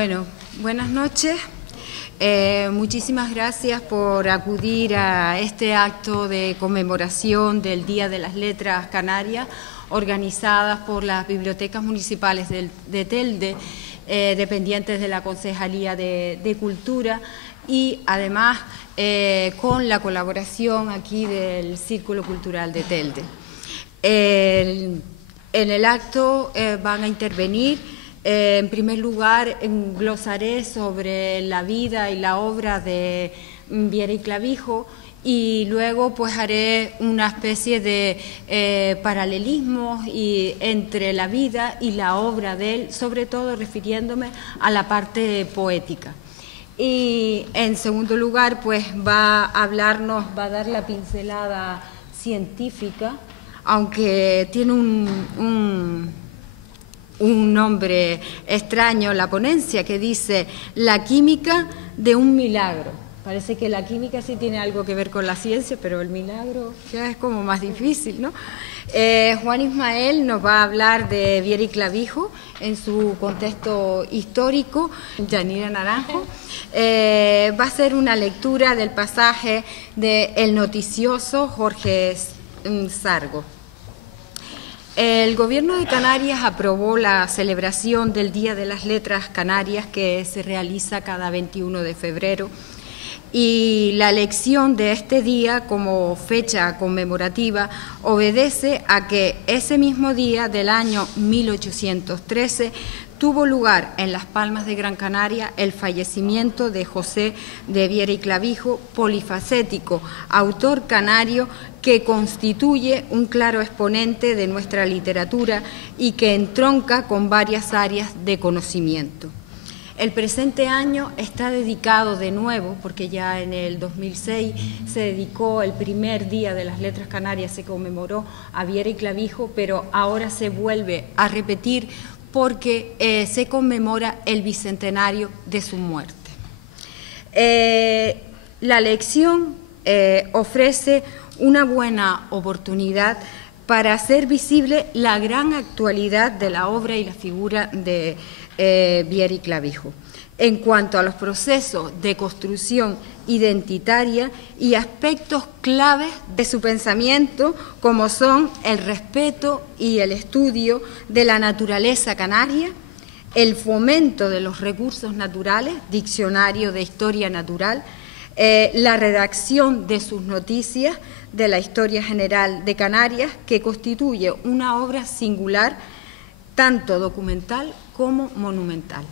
Bueno, buenas noches. Muchísimas gracias por acudir a este acto de conmemoración del Día de las Letras Canarias, organizadas por las bibliotecas municipales de Telde, dependientes de la Concejalía de Cultura, y además con la colaboración aquí del Círculo Cultural de Telde. En el acto van a intervenir, en primer lugar, glosaré sobre la vida y la obra de Viera y Clavijo, y luego pues haré una especie de paralelismos entre la vida y la obra de él, sobre todo refiriéndome a la parte poética. Y en segundo lugar, pues va a dar la pincelada científica, aunque tiene un nombre extraño, la ponencia, que dice la química de un milagro. Parece que la química sí tiene algo que ver con la ciencia, pero el milagro ya es como más difícil, ¿no? Juan Ismael nos va a hablar de Viera y Clavijo en su contexto histórico. Yanira Naranjo va a hacer una lectura del pasaje de El Noticioso Jorge Sargo. El Gobierno de Canarias aprobó la celebración del Día de las Letras Canarias, que se realiza cada 21 de febrero, y la elección de este día como fecha conmemorativa obedece a que ese mismo día del año 1813 tuvo lugar en Las Palmas de Gran Canaria el fallecimiento de José de Viera y Clavijo, polifacético autor canario que constituye un claro exponente de nuestra literatura y que entronca con varias áreas de conocimiento. El presente año está dedicado de nuevo, porque ya en el 2006 se dedicó el primer Día de las Letras Canarias, se conmemoró a Viera y Clavijo, pero ahora se vuelve a repetir porque se conmemora el bicentenario de su muerte. La lección ofrece una buena oportunidad para hacer visible la gran actualidad de la obra y la figura de Viera y Clavijo, en cuanto a los procesos de construcción identitaria y aspectos claves de su pensamiento, como son el respeto y el estudio de la naturaleza canaria, el fomento de los recursos naturales, diccionario de historia natural, la redacción de sus noticias de la historia general de Canarias, que constituye una obra singular, tanto documental como monumental.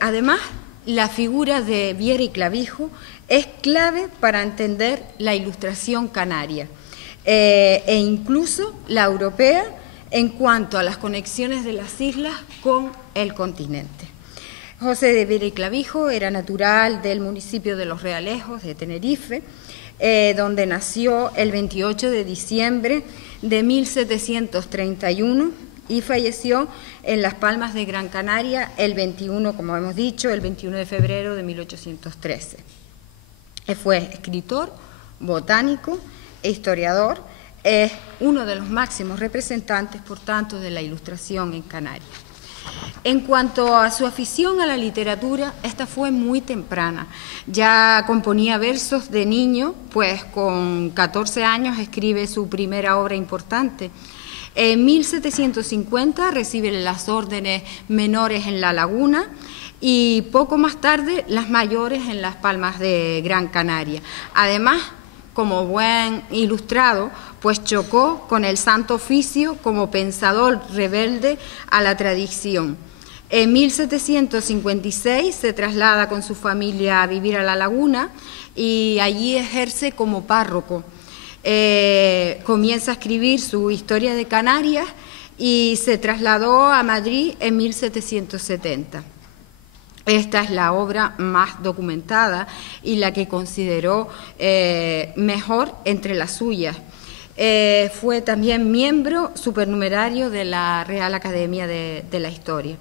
Además, la figura de Viera y Clavijo es clave para entender la ilustración canaria e incluso la europea en cuanto a las conexiones de las islas con el continente. José de Viera y Clavijo era natural del municipio de Los Realejos, de Tenerife, donde nació el 28 de diciembre de 1731 y falleció en Las Palmas de Gran Canaria el 21, como hemos dicho, el 21 de febrero de 1813. Fue escritor, botánico e historiador, es uno de los máximos representantes, por tanto, de la ilustración en Canarias. En cuanto a su afición a la literatura, esta fue muy temprana. Ya componía versos de niño, pues con 14 años escribe su primera obra importante. En 1750 recibe las órdenes menores en La Laguna y poco más tarde las mayores en Las Palmas de Gran Canaria. Además, como buen ilustrado, pues chocó con el Santo Oficio como pensador rebelde a la tradición. En 1756 se traslada con su familia a vivir a La Laguna y allí ejerce como párroco. Comienza a escribir su Historia de Canarias y se trasladó a Madrid en 1770. Esta es la obra más documentada y la que consideró mejor entre las suyas. Fue también miembro supernumerario de la Real Academia de la Historia.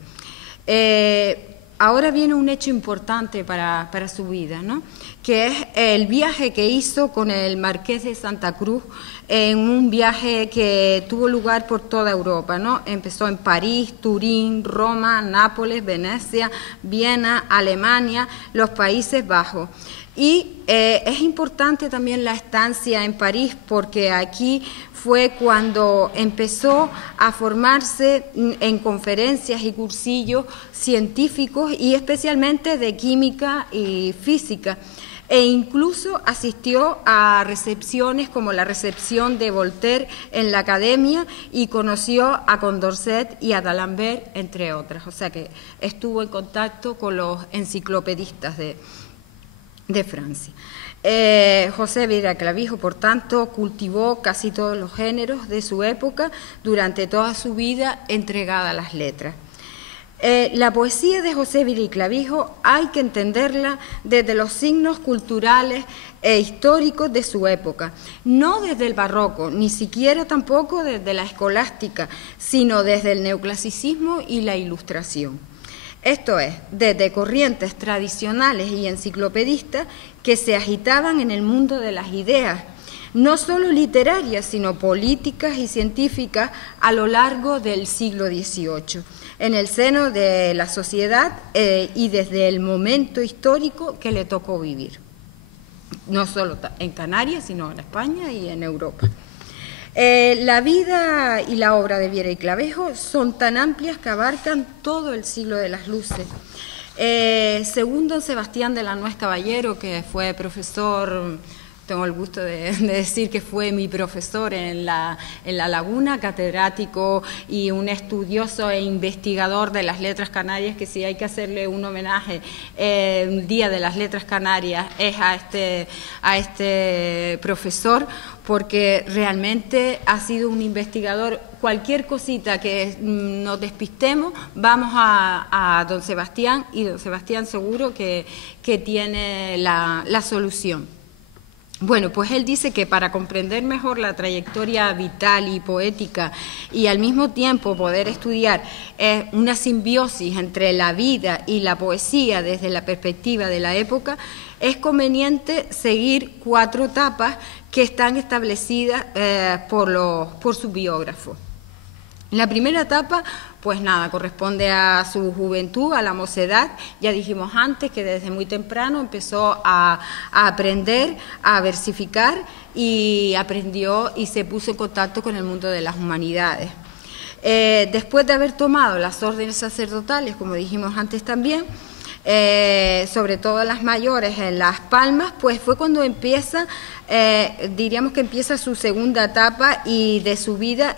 ahora viene un hecho importante para su vida, ¿no? Que es el viaje que hizo con el Marqués de Santa Cruz, en un viaje que tuvo lugar por toda Europa, ¿no? Empezó en París, Turín, Roma, Nápoles, Venecia, Viena, Alemania, los Países Bajos. Y es importante también la estancia en París, porque aquí fue cuando empezó a formarse en conferencias y cursillos científicos y especialmente de química y física. E incluso asistió a recepciones como la recepción de Voltaire en la Academia y conoció a Condorcet y a D'Alembert, entre otras. O sea que estuvo en contacto con los enciclopedistas de Francia. José Vieira Clavijo, por tanto, cultivó casi todos los géneros de su época durante toda su vida entregada a las letras. La poesía de José Vieira Clavijo hay que entenderla desde los signos culturales e históricos de su época, no desde el barroco, ni siquiera tampoco desde la escolástica, sino desde el neoclasicismo y la ilustración. Esto es, desde corrientes tradicionales y enciclopedistas que se agitaban en el mundo de las ideas, no solo literarias, sino políticas y científicas a lo largo del siglo XVIII, en el seno de la sociedad y desde el momento histórico que le tocó vivir, no solo en Canarias, sino en España y en Europa. La vida y la obra de Vieira y Clavijo son tan amplias que abarcan todo el siglo de las luces. Según don Sebastián de la Nuez Caballero, que fue profesor, tengo el gusto de decir que fue mi profesor en La Laguna, catedrático y un estudioso e investigador de las letras canarias, que si hay que hacerle un homenaje el Día de las Letras Canarias es a este profesor, porque realmente ha sido un investigador. Cualquier cosita que nos despistemos, vamos a don Sebastián, y don Sebastián seguro que tiene la solución. Bueno, pues él dice que para comprender mejor la trayectoria vital y poética y al mismo tiempo poder estudiar una simbiosis entre la vida y la poesía desde la perspectiva de la época, es conveniente seguir 4 etapas que están establecidas por su biógrafo. La primera etapa, pues nada, corresponde a su juventud, a la mocedad. Ya dijimos antes que desde muy temprano empezó a aprender, a versificar, y aprendió y se puso en contacto con el mundo de las humanidades. Después de haber tomado las órdenes sacerdotales, como dijimos antes también, sobre todo las mayores en Las Palmas, pues fue cuando empieza, diríamos que empieza su segunda etapa, y de su vida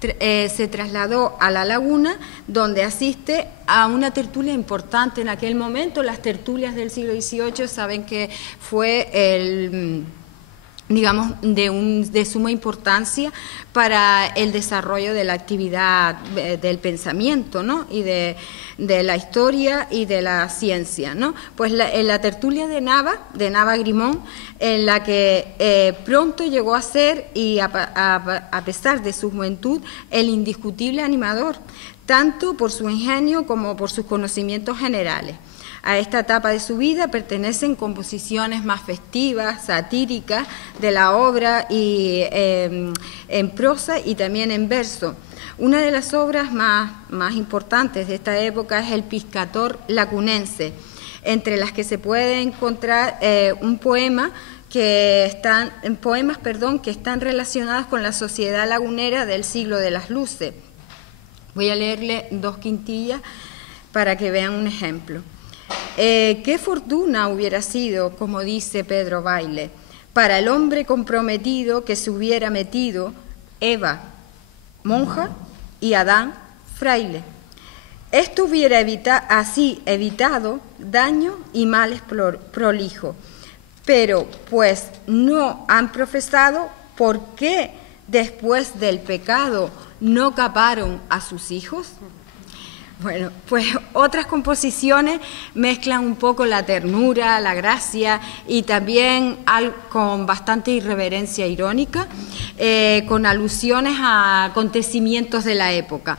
se trasladó a La Laguna, donde asiste a una tertulia importante en aquel momento. Las tertulias del siglo XVIII saben que fue digamos, de suma importancia para el desarrollo de la actividad del pensamiento, ¿no? Y de la historia y de la ciencia, ¿no? Pues en la tertulia de Nava Grimón, en la que pronto llegó a ser, y a pesar de su juventud, el indiscutible animador, tanto por su ingenio como por sus conocimientos generales. A esta etapa de su vida pertenecen composiciones más festivas, satíricas de la obra, y en prosa y también en verso. Una de las obras más importantes de esta época es El Piscator Lacunense, entre las que se puede encontrar poemas que están relacionados con la sociedad lagunera del siglo de las luces. Voy a leerle 2 quintillas para que vean un ejemplo. Qué fortuna hubiera sido, como dice Pedro Baile, para el hombre comprometido que se hubiera metido Eva, monja, y Adán, fraile. Esto hubiera evitado daño y males prolijos. Pero, pues, no han profesado, ¿por qué después del pecado no caparon a sus hijos? Bueno, pues otras composiciones mezclan un poco la ternura, la gracia, y también con bastante irreverencia irónica, con alusiones a acontecimientos de la época.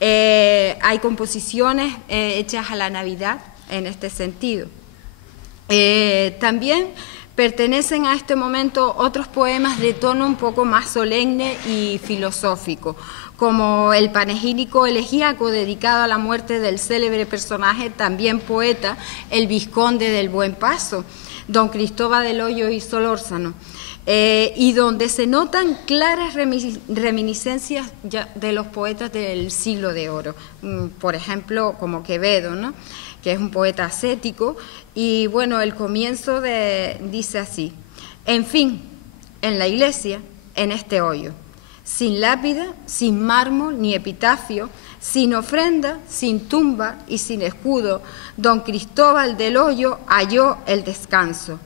Hay composiciones hechas a la Navidad en este sentido. También pertenecen a este momento otros poemas de tono un poco más solemne y filosófico, como el panegírico elegíaco dedicado a la muerte del célebre personaje, también poeta, el vizconde del Buen Paso, don Cristóbal del Hoyo y Solórzano, y donde se notan claras reminiscencias de los poetas del siglo de oro, por ejemplo, como Quevedo, ¿no?, que es un poeta ascético, y bueno, el comienzo dice así: en fin, en la iglesia, en este hoyo, sin lápida, sin mármol ni epitafio, sin ofrenda, sin tumba y sin escudo, don Cristóbal del Hoyo halló el descanso.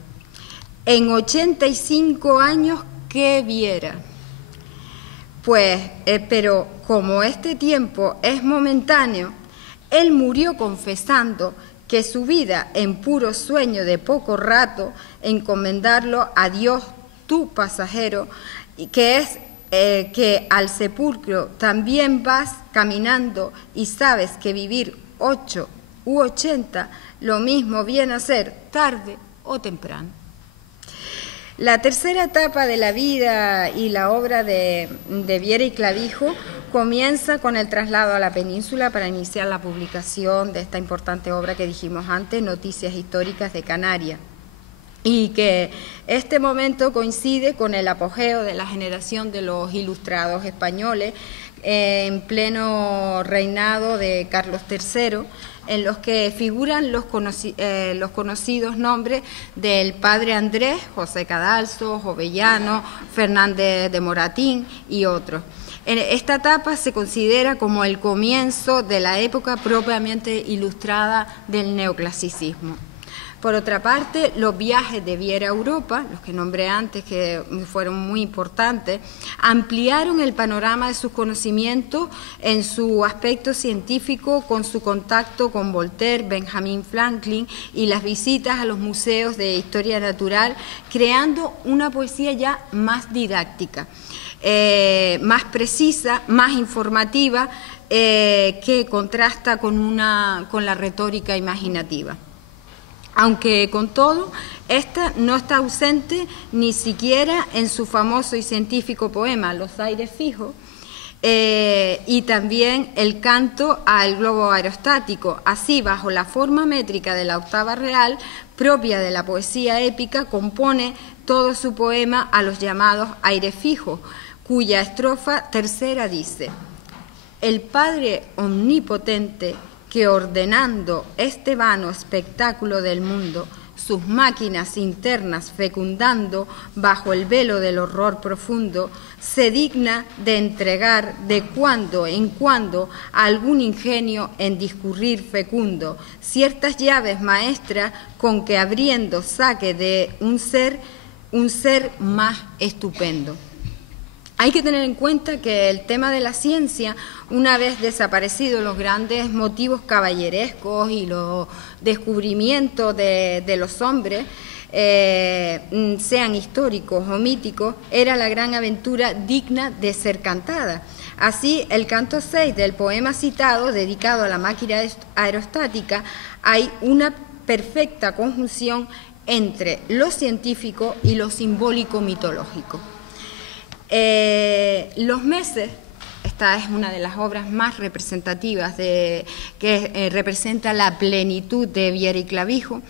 En 85 años, ¿qué viera? Pues, pero como este tiempo es momentáneo, él murió confesando que su vida en puro sueño de poco rato, encomendarlo a Dios, tu pasajero, y que es que al sepulcro también vas caminando y sabes que vivir 8 u 80, lo mismo viene a ser tarde o temprano. La tercera etapa de la vida y la obra de Viera y Clavijo comienza con el traslado a la península para iniciar la publicación de esta importante obra que dijimos antes, Noticias Históricas de Canarias, y que este momento coincide con el apogeo de la generación de los ilustrados españoles en pleno reinado de Carlos III, en los que figuran los conocidos nombres del padre Andrés, José Cadalso, Jovellano, Fernández de Moratín y otros. Esta etapa se considera como el comienzo de la época propiamente ilustrada del neoclasicismo. Por otra parte, los viajes de Viera a Europa, los que nombré antes, que fueron muy importantes, ampliaron el panorama de sus conocimientos en su aspecto científico con su contacto con Voltaire, Benjamin Franklin y las visitas a los museos de historia natural, creando una poesía ya más didáctica, más precisa, más informativa, que contrasta con la retórica imaginativa. Aunque con todo, esta no está ausente ni siquiera en su famoso y científico poema Los aires fijos, y también el canto al globo aerostático. Así, bajo la forma métrica de la octava real, propia de la poesía épica, compone todo su poema a los llamados aires fijos, cuya estrofa tercera dice: el Padre omnipotente, que ordenando este vano espectáculo del mundo, sus máquinas internas fecundando bajo el velo del horror profundo, se digna de entregar de cuando en cuando a algún ingenio en discurrir fecundo ciertas llaves maestras con que abriendo saque de un ser más estupendo. Hay que tener en cuenta que el tema de la ciencia, una vez desaparecidos los grandes motivos caballerescos y los descubrimientos de los hombres, sean históricos o míticos, era la gran aventura digna de ser cantada. Así, el canto 6 del poema citado, dedicado a la máquina aerostática, hay una perfecta conjunción entre lo científico y lo simbólico mitológico. Los meses, esta es una de las obras más representativas que representa la plenitud de Viera y Clavijo,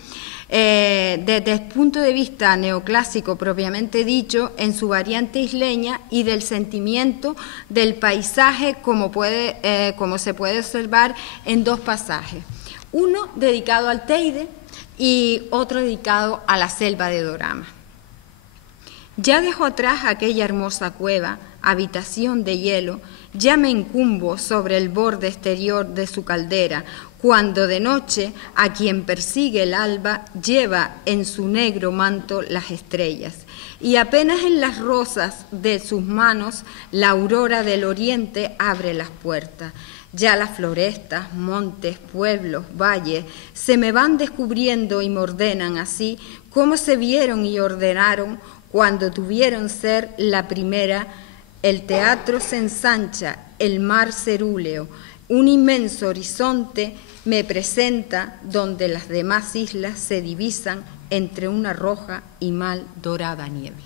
desde el punto de vista neoclásico propiamente dicho, en su variante isleña y del sentimiento del paisaje, como se puede observar en dos pasajes, uno dedicado al Teide y otro dedicado a la selva de Dorama. Ya dejo atrás aquella hermosa cueva, habitación de hielo, ya me incumbo sobre el borde exterior de su caldera, cuando de noche a quien persigue el alba lleva en su negro manto las estrellas, y apenas en las rosas de sus manos la aurora del oriente abre las puertas. Ya las florestas, montes, pueblos, valles, se me van descubriendo y me ordenan así, como se vieron y ordenaron cuando tuvieron ser la primera. El teatro se ensancha, el mar cerúleo, Un inmenso horizonte me presenta donde las demás islas se divisan entre una roja y mal dorada niebla.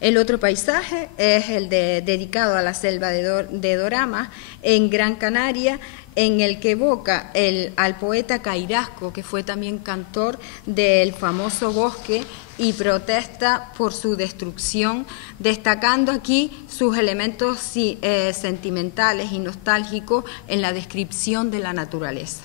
El otro paisaje es el dedicado a la selva de Doramas en Gran Canaria, en el que evoca al poeta Cairasco, que fue también cantor del famoso bosque, y protesta por su destrucción, destacando aquí sus elementos sentimentales y nostálgicos en la descripción de la naturaleza.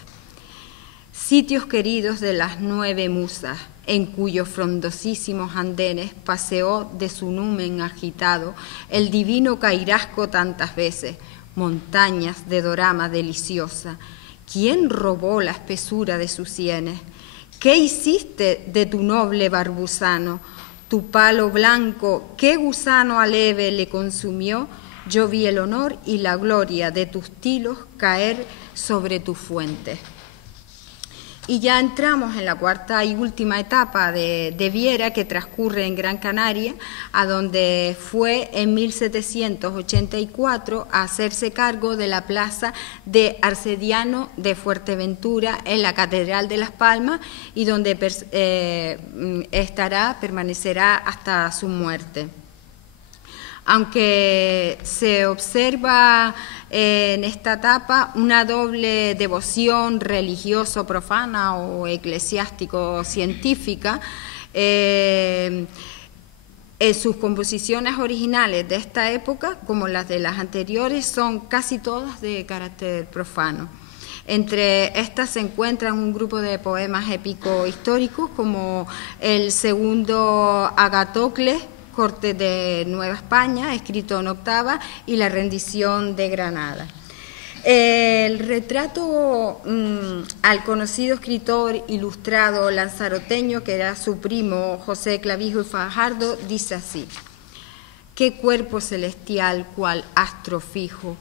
Sitios queridos de las 9 musas, en cuyos frondosísimos andenes paseó de su numen agitado el divino Cairasco tantas veces, montañas de dorama deliciosa. ¿Quién robó la espesura de sus sienes? ¿Qué hiciste de tu noble barbusano? Tu palo blanco, ¿qué gusano aleve le consumió? Yo vi el honor y la gloria de tus tilos caer sobre tu fuente. Y ya entramos en la cuarta y última etapa de Viera, que transcurre en Gran Canaria, a donde fue en 1784 a hacerse cargo de la plaza de Arcediano de Fuerteventura en la Catedral de Las Palmas, y donde permanecerá hasta su muerte. Aunque se observa en esta etapa una doble devoción religioso-profana o eclesiástico-científica, sus composiciones originales de esta época, como las de las anteriores, son casi todas de carácter profano. Entre estas se encuentran un grupo de poemas épico-históricos, como el segundo Agatocles, Corte de Nueva España, escrito en octava, y la rendición de Granada. El retrato al conocido escritor ilustrado lanzaroteño, que era su primo José Clavijo y Fajardo, dice así: «Qué cuerpo celestial, cual astro fijo,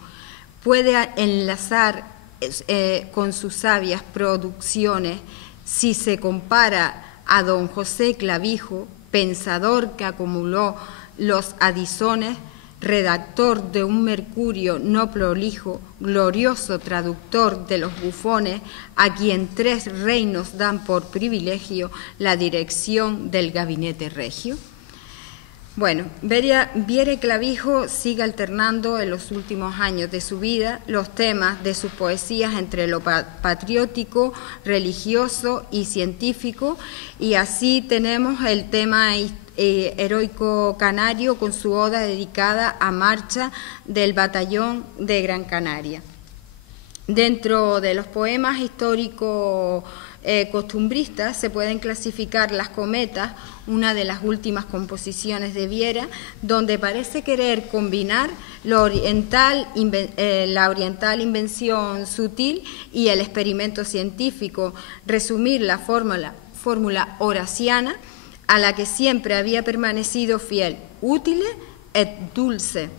puede enlazar con sus sabias producciones, si se compara a don José Clavijo, pensador que acumuló los adisones, redactor de un mercurio no prolijo, glorioso traductor de los bufones, a quien 3 reinos dan por privilegio la dirección del gabinete regio». Bueno, Viera y Clavijo sigue alternando en los últimos años de su vida los temas de sus poesías entre lo patriótico, religioso y científico, y así tenemos el tema heroico canario con su oda dedicada a marcha del batallón de Gran Canaria. Dentro de los poemas históricos costumbristas se pueden clasificar Las cometas, una de las últimas composiciones de Viera, donde parece querer combinar la oriental invención sutil y el experimento científico, resumir la fórmula horaciana a la que siempre había permanecido fiel, utile et dulce.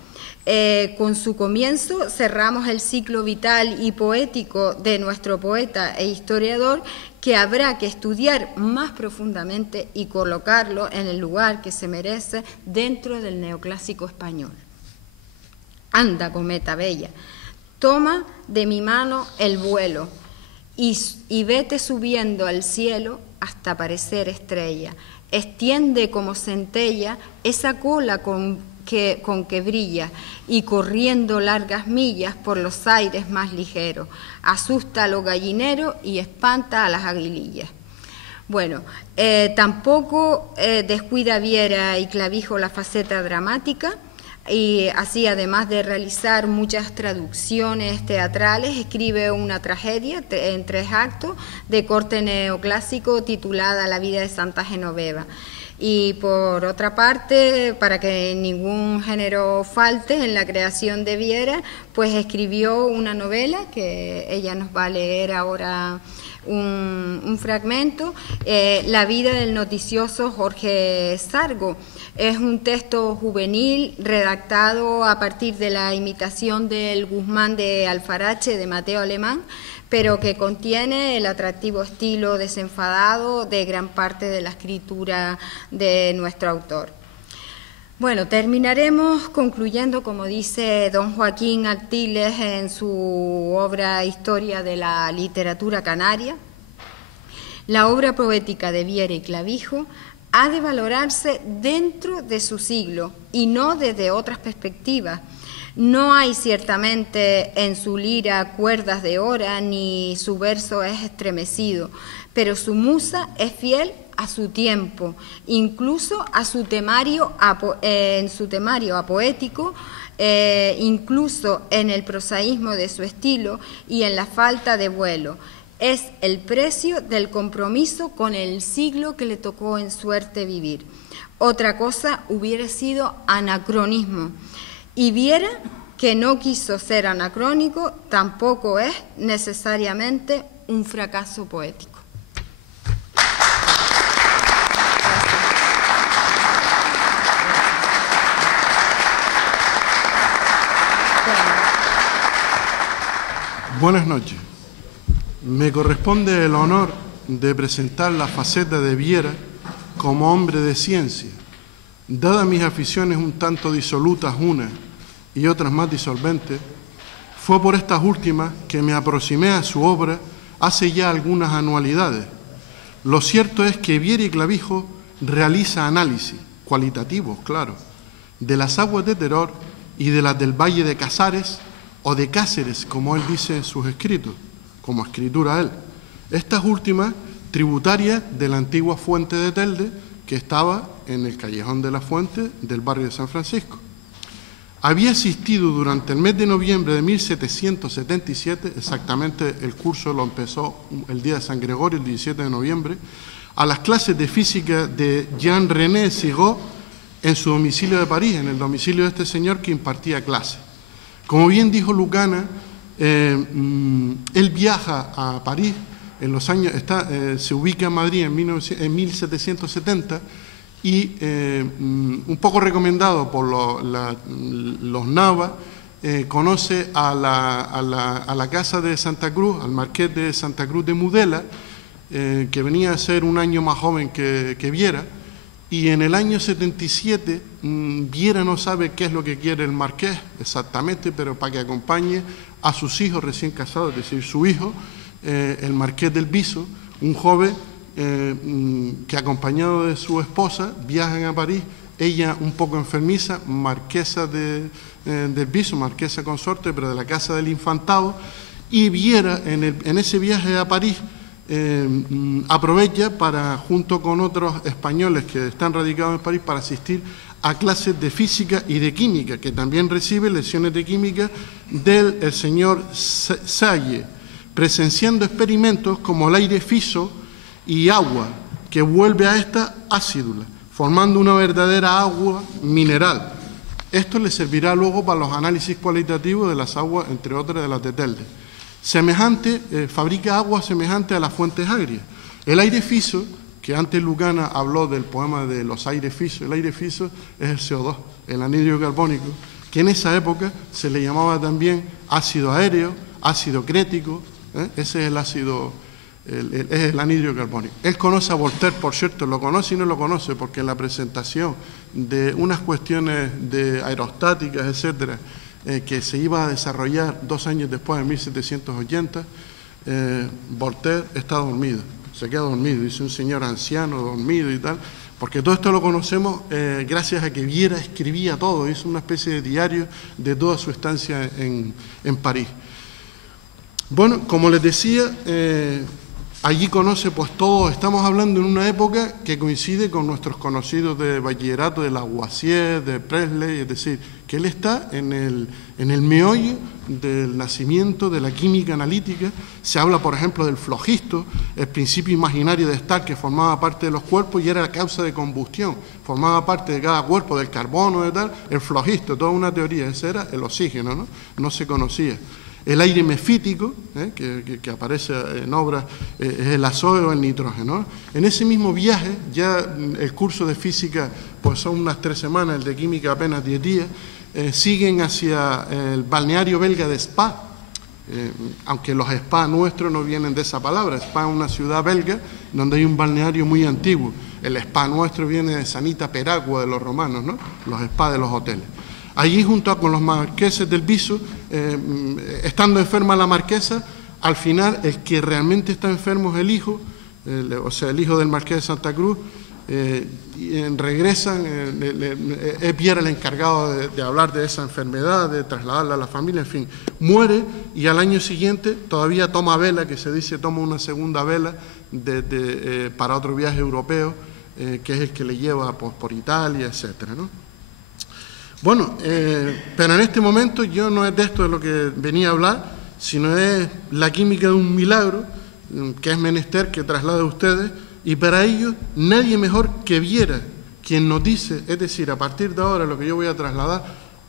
Con su comienzo cerramos el ciclo vital y poético de nuestro poeta e historiador, que habrá que estudiar más profundamente y colocarlo en el lugar que se merece dentro del neoclásico español. Anda, cometa bella, toma de mi mano el vuelo y vete subiendo al cielo hasta parecer estrella. Extiende como centella esa cola con que brilla, y corriendo largas millas por los aires más ligeros, asusta a los gallineros y espanta a las aguilillas. Bueno, tampoco descuida Viera y Clavijo la faceta dramática, y así, además de realizar muchas traducciones teatrales, escribe una tragedia en 3 actos de corte neoclásico titulada La vida de Santa Genoveva. Y por otra parte, para que ningún género falte en la creación de Viera, pues escribió una novela que ella nos va a leer ahora un fragmento, La vida del noticioso Jorge Sargo. Es un texto juvenil redactado a partir de la imitación del Guzmán de Alfarache de Mateo Alemán, pero que contiene el atractivo estilo desenfadado de gran parte de la escritura de nuestro autor. Bueno, terminaremos concluyendo, como dice don Joaquín Actiles en su obra Historia de la Literatura Canaria, la obra poética de Viera y Clavijo ha de valorarse dentro de su siglo y no desde otras perspectivas. No hay ciertamente en su lira cuerdas de hora, ni su verso es estremecido, pero su musa es fiel a su tiempo, incluso a su temario apoético, incluso en el prosaísmo de su estilo y en la falta de vuelo. Es el precio del compromiso con el siglo que le tocó en suerte vivir. Otra cosa hubiera sido anacronismo. Y Viera, que no quiso ser anacrónico, tampoco es necesariamente un fracaso poético. Buenas noches. Me corresponde el honor de presentar la faceta de Viera como hombre de ciencia. Dadas mis aficiones un tanto disolutas unas y otras más disolventes, fue por estas últimas que me aproximé a su obra hace ya algunas anualidades. Lo cierto es que Viera y Clavijo realiza análisis, cualitativos, claro, de las aguas de Teror y de las del Valle de Casares, o de Cáceres, como él dice en sus escritos, como escritura él. Estas últimas tributarias de la antigua fuente de Telde, que estaba en el callejón de la Fuente del barrio de San Francisco. Había asistido durante el mes de noviembre de 1777, exactamente el curso lo empezó el día de San Gregorio, el 17 de noviembre, a las clases de física de Jean-René Sigaud en su domicilio de París, en el domicilio de este señor que impartía clases. Como bien dijo Lucana, él viaja a París, en los años, se ubica en Madrid en 1770 y un poco recomendado por los Nava, conoce a la casa de Santa Cruz, al marqués de Santa Cruz de Mudela, que venía a ser un año más joven que Viera, y en el año 77 Viera no sabe qué es lo que quiere el marqués exactamente, pero para que acompañe a sus hijos recién casados, es decir, su hijo, el marqués del Viso, un joven que acompañado de su esposa viajan a París, ella un poco enfermiza, marquesa del Viso, marquesa consorte, pero de la casa del Infantado, y Viera en ese viaje a París aprovecha para, junto con otros españoles que están radicados en París, para asistir a clases de física y de química, que también recibe lecciones de química del señor Salle, presenciando experimentos como el aire fiso y agua, que vuelve a esta acidula, formando una verdadera agua mineral. Esto le servirá luego para los análisis cualitativos de las aguas, entre otras de las de Telde. Fabrica agua semejante a las fuentes agrias. El aire fiso, que antes Lucana habló del poema de los aires fisos, el aire fiso es el CO2, el anhídrido carbónico, que en esa época se le llamaba también ácido aéreo, ácido crético, ese es el ácido, es el anhídrido carbónico. Él conoce a Voltaire, por cierto, lo conoce y no lo conoce, porque en la presentación de unas cuestiones de aerostáticas, etcétera, que se iba a desarrollar 2 años después, en 1780, Voltaire está dormido, se queda dormido, dice un señor anciano dormido y tal, porque todo esto lo conocemos gracias a que Viera escribía todo, hizo una especie de diario de toda su estancia en París. Bueno, como les decía, allí conoce pues todo, estamos hablando en una época que coincide con nuestros conocidos de bachillerato, de Lavoisier, de Presley, es decir, que él está en el meollo del nacimiento de la química analítica. Se habla, por ejemplo, del flogisto, el principio imaginario de estar, que formaba parte de los cuerpos y era la causa de combustión, formaba parte de cada cuerpo, del carbono, de tal, el flogisto, toda una teoría, ese era el oxígeno, no se conocía. El aire mefítico, que aparece en obras, es el azoto o el nitrógeno. En ese mismo viaje, ya el curso de física pues son unas 3 semanas, el de química apenas 10 días, siguen hacia el balneario belga de Spa, aunque los Spa nuestros no vienen de esa palabra. Spa es una ciudad belga donde hay un balneario muy antiguo. El spa nuestro viene de Sanita Peracua de los romanos, ¿no? Los spas de los hoteles. Allí, junto con los marqueses del Viso, estando enferma la marquesa, al final el que realmente está enfermo es el hijo, o sea, el hijo del marqués de Santa Cruz. Regresan, es Viera el encargado de hablar de esa enfermedad, de trasladarla a la familia, en fin, muere, y al año siguiente todavía toma vela, que se dice toma una segunda vela para otro viaje europeo, que es el que le lleva por Italia, etcétera, ¿no? Bueno, pero en este momento yo no es de esto de lo que venía a hablar, sino es la química de un milagro, que es menester que traslade a ustedes. Y para ello, nadie mejor que Viera, quien nos dice, es decir, a partir de ahora lo que yo voy a trasladar,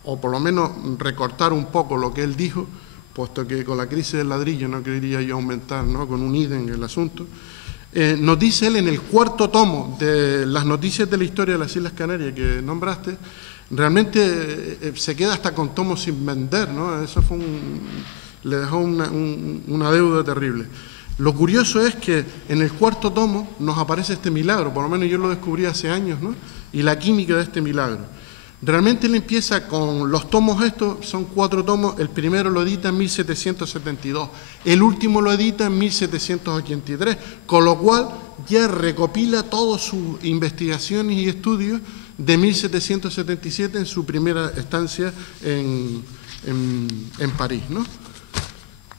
o por lo menos recortar un poco lo que él dijo, puesto que con la crisis del ladrillo no quería yo aumentar, ¿no?, con un ídem el asunto, nos dice él en el 4º tomo de las noticias de la historia de las Islas Canarias que nombraste, realmente se queda hasta con tomos sin vender, ¿no? Eso fue le dejó una deuda terrible. Lo curioso es que en el 4º tomo nos aparece este milagro, por lo menos yo lo descubrí hace años, ¿no? Y la química de este milagro. Realmente él empieza con los tomos estos, son 4 tomos, el primero lo edita en 1772, el último lo edita en 1783, con lo cual ya recopila todas sus investigaciones y estudios de 1777 en su primera estancia en París, ¿no?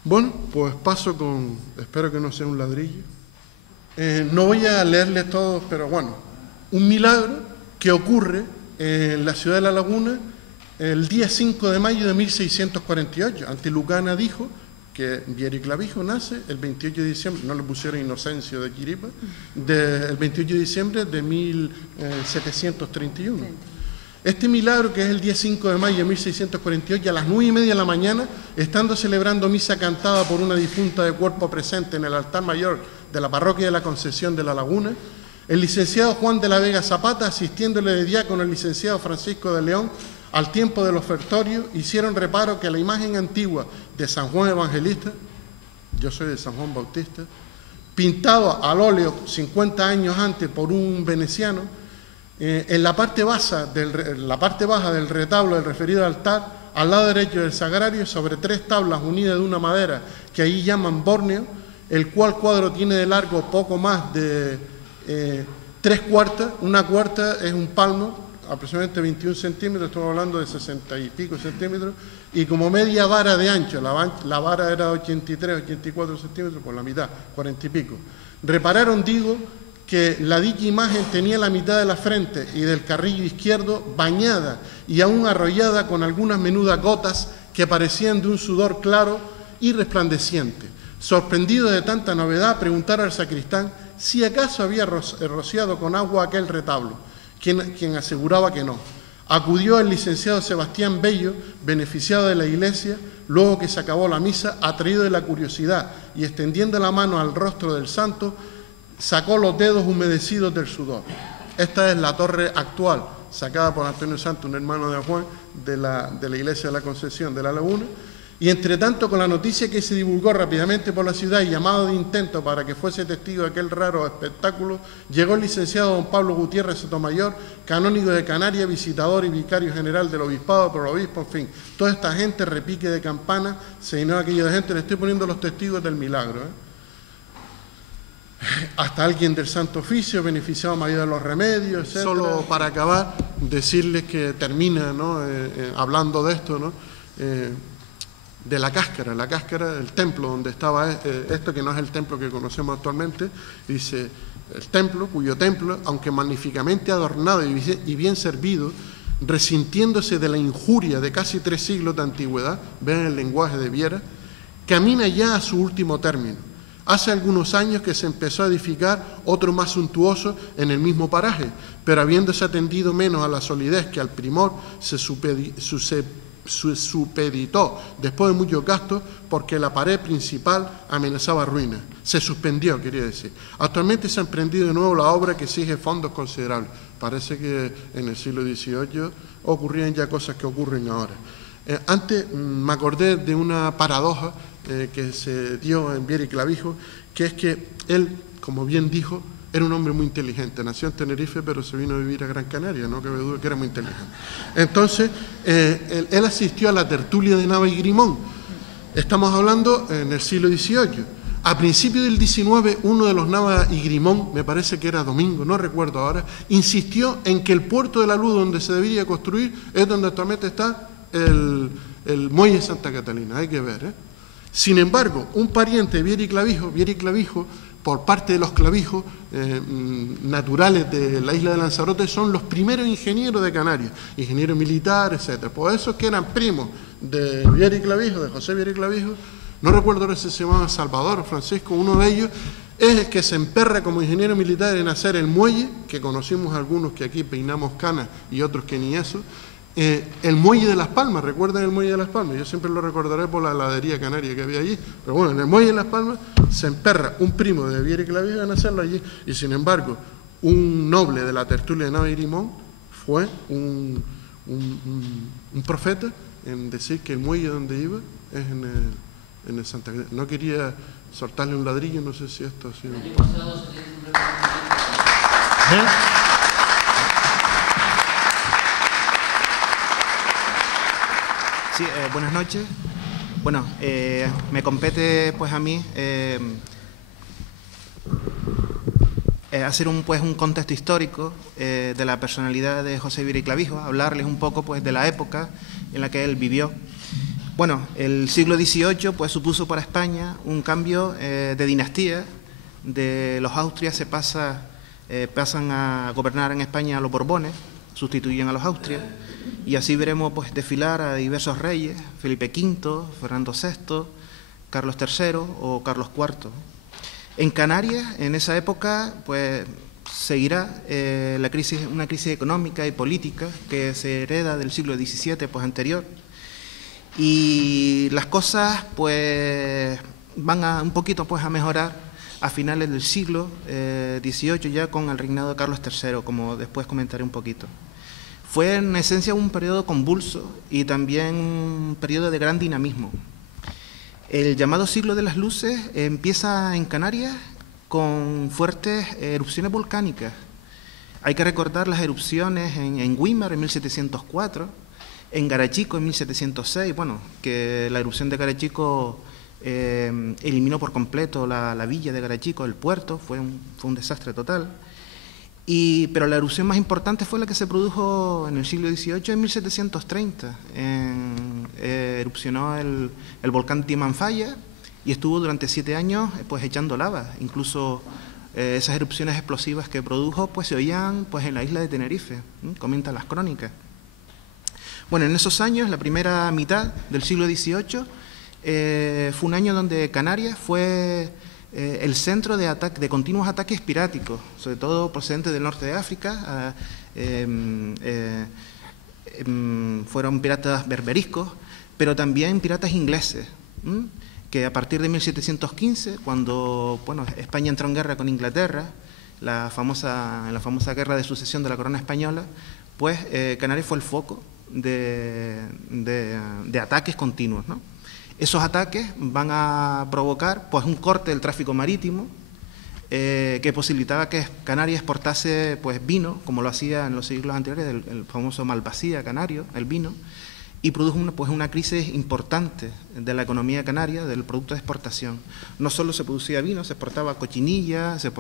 Bueno, pues paso con, espero que no sea un ladrillo. No voy a leerles todos, pero bueno, un milagro que ocurre en la ciudad de La Laguna el día 5 de mayo de 1648. Antilucana dijo que Viera y Clavijo nace el 28 de diciembre, no le pusieron Inocencio de Quiripa, el 28 de diciembre de 1731. Este milagro, que es el día 5 de mayo de 1648, a las 9:30 de la mañana, estando celebrando misa cantada por una difunta de cuerpo presente en el altar mayor de la parroquia de la Concepción de La Laguna, el licenciado Juan de la Vega Zapata, asistiéndole de diácono el licenciado Francisco de León, al tiempo del ofertorio, hicieron reparo que la imagen antigua de San Juan Evangelista, yo soy de San Juan Bautista, pintado al óleo 50 años antes por un veneciano, en la parte baja del retablo del referido altar, al lado derecho del sagrario, sobre 3 tablas unidas de una madera que allí llaman Borneo, el cual cuadro tiene de largo poco más de 3/4, una cuarta es un palmo, aproximadamente 21 centímetros, estamos hablando de 60 y pico centímetros, y como media vara de ancho, la vara era 83, 84 centímetros, por la mitad, 40 y pico. Repararon, digo, que la dicha imagen tenía la mitad de la frente y del carrillo izquierdo bañada y aún arrollada con algunas menudas gotas que parecían de un sudor claro y resplandeciente. Sorprendido de tanta novedad, preguntaron al sacristán si acaso había rociado con agua aquel retablo, quien aseguraba que no. Acudió el licenciado Sebastián Bello, beneficiado de la iglesia, luego que se acabó la misa, atraído de la curiosidad, y extendiendo la mano al rostro del santo, sacó los dedos humedecidos del sudor. Esta es la torre actual, sacada por Antonio Santos, un hermano de Juan, de la iglesia de la Concepción de La Laguna. Y entre tanto, con la noticia que se divulgó rápidamente por la ciudad y llamado de intento para que fuese testigo de aquel raro espectáculo, llegó el licenciado don Pablo Gutiérrez Sotomayor, canónigo de Canarias, visitador y vicario general del obispado, por el obispo, en fin. Toda esta gente, repique de campana, se llenó aquello de gente. Le estoy poniendo los testigos del milagro, hasta alguien del Santo Oficio, beneficiado mayor de los remedios, etc. Solo para acabar, decirles que termina, ¿no? Hablando de esto, ¿no? De la cáscara, el templo donde estaba esto, que no es el templo que conocemos actualmente, dice, el templo, cuyo templo, aunque magníficamente adornado y bien servido, resintiéndose de la injuria de casi 3 siglos de antigüedad, vean el lenguaje de Viera, camina ya a su último término. Hace algunos años que se empezó a edificar otro más suntuoso en el mismo paraje, pero habiéndose atendido menos a la solidez que al primor, se supeditó después de muchos gastos porque la pared principal amenazaba ruina. Se suspendió, quería decir. Actualmente se ha emprendido de nuevo la obra que exige fondos considerables. Parece que en el siglo XVIII ocurrían ya cosas que ocurren ahora. Antes me acordé de una paradoja que se dio en Viera y Clavijo, que es que él, como bien dijo, era un hombre muy inteligente. Nació en Tenerife, pero se vino a vivir a Gran Canaria, no cabe duda que era muy inteligente. Entonces, él asistió a la tertulia de Nava y Grimón. Estamos hablando en el siglo XVIII. A principios del XIX, uno de los Nava y Grimón, me parece que era Domingo, no recuerdo ahora, insistió en que el puerto de la Luz donde se debería construir es donde actualmente está el muelle Santa Catalina, hay que ver. Sin embargo, un pariente de Viera y Clavijo, por parte de los Clavijos naturales de la isla de Lanzarote, son los primeros ingenieros de Canarias, ingenieros militares, etc. Por eso que eran primos de Viera y Clavijo, de José Viera y Clavijo. No recuerdo ahora si se llamaba Salvador o Francisco, uno de ellos es el que se emperra como ingeniero militar en hacer el muelle, que conocimos algunos que aquí peinamos canas y otros que ni eso, el muelle de Las Palmas. ¿Recuerdan el muelle de Las Palmas? Yo siempre lo recordaré por la heladería canaria que había allí, pero bueno, en el muelle de Las Palmas se emperra un primo de Viera y Clavijo en hacerlo allí, y sin embargo, un noble de la tertulia de Nava y Grimón fue un profeta en decir que el muelle donde iba es en el Santa Cruz. No quería soltarle un ladrillo, no sé si esto ha sido... Sí, buenas noches. Bueno, me compete pues a mí hacer un contexto histórico de la personalidad de José Viera y Clavijo, hablarles un poco pues de la época en la que él vivió. Bueno, el siglo XVIII pues supuso para España un cambio de dinastía. De los Austrias pasan a gobernar en España a los Borbones, sustituyen a los Austrias, y así veremos pues desfilar a diversos reyes: Felipe V, Fernando VI, Carlos III o Carlos IV. En Canarias, en esa época, pues seguirá una crisis económica y política que se hereda del siglo XVII pues anterior. Y las cosas pues van un poquito pues a mejorar a finales del siglo XVIII, ya con el reinado de Carlos III, como después comentaré un poquito. Fue en esencia un periodo convulso y también un periodo de gran dinamismo. El llamado siglo de las luces empieza en Canarias con fuertes erupciones volcánicas. Hay que recordar las erupciones en Güímar en 1704, en Garachico en 1706, bueno, que la erupción de Garachico eliminó por completo la villa de Garachico, el puerto, fue un desastre total. Pero la erupción más importante fue la que se produjo en el siglo XVIII, en 1730. Erupcionó el volcán Timanfaya y estuvo durante 7 años pues echando lava. Incluso esas erupciones explosivas que produjo pues se oían pues en la isla de Tenerife, comentan las crónicas. Bueno, en esos años, la primera mitad del siglo XVIII, fue un año donde Canarias fue el centro de continuos ataques piráticos, sobre todo procedentes del norte de África. Fueron piratas berberiscos, pero también piratas ingleses, que a partir de 1715, cuando España entró en guerra con Inglaterra, en la famosa guerra de sucesión de la corona española, pues Canarias fue el foco de ataques continuos, ¿no? Esos ataques van a provocar pues un corte del tráfico marítimo que posibilitaba que Canarias exportase pues vino, como lo hacía en los siglos anteriores, el famoso Malvasía canario, el vino, y produjo una crisis importante de la economía canaria, del producto de exportación. No solo se producía vino, se exportaba cochinilla, se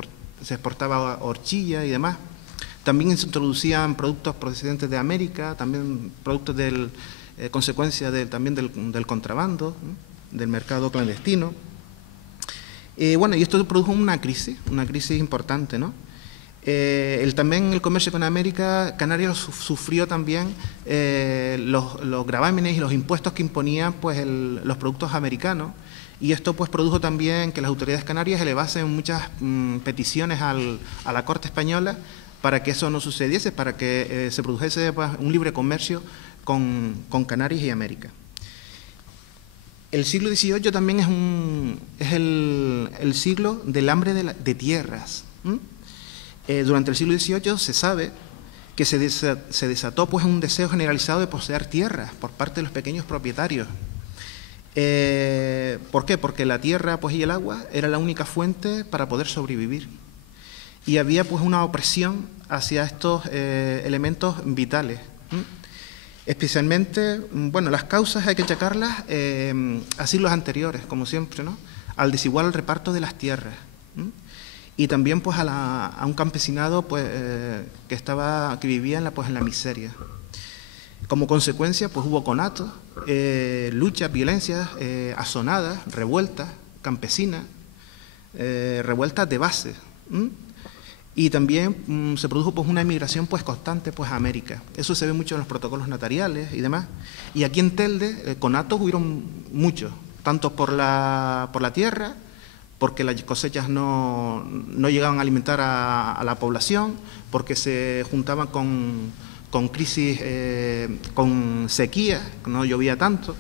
exportaba horchilla y demás. También se introducían productos procedentes de América, también productos consecuencia también del contrabando, del mercado clandestino. Y esto produjo una crisis importante, ¿no? También el comercio con América, Canarias sufrió también los gravámenes y los impuestos que imponían pues, los productos americanos, y esto pues produjo también que las autoridades canarias elevasen muchas peticiones a la Corte Española para que eso no sucediese, para que se produjese pues, un libre comercio con Canarias y América. El siglo XVIII también es el siglo del hambre de tierras. Durante el siglo XVIII se sabe que se desató pues, un deseo generalizado de poseer tierras por parte de los pequeños propietarios. ¿Por qué? Porque la tierra pues, y el agua era la única fuente para poder sobrevivir. y había pues una opresión hacia estos elementos vitales. Especialmente, bueno, las causas hay que achacarlas a siglos anteriores, como siempre, ¿no? Al desigual reparto de las tierras, y también pues a un campesinado pues que vivía en la miseria. Como consecuencia pues hubo conatos, luchas, violencias, azonadas, revueltas campesinas, revueltas de base, y también se produjo pues una emigración pues constante pues a América. Eso se ve mucho en los protocolos notariales y demás. Y aquí en Telde conatos hubieron muchos, tanto por la tierra, porque las cosechas no llegaban a alimentar a la población, porque se juntaban con crisis, con sequía, no llovía tanto.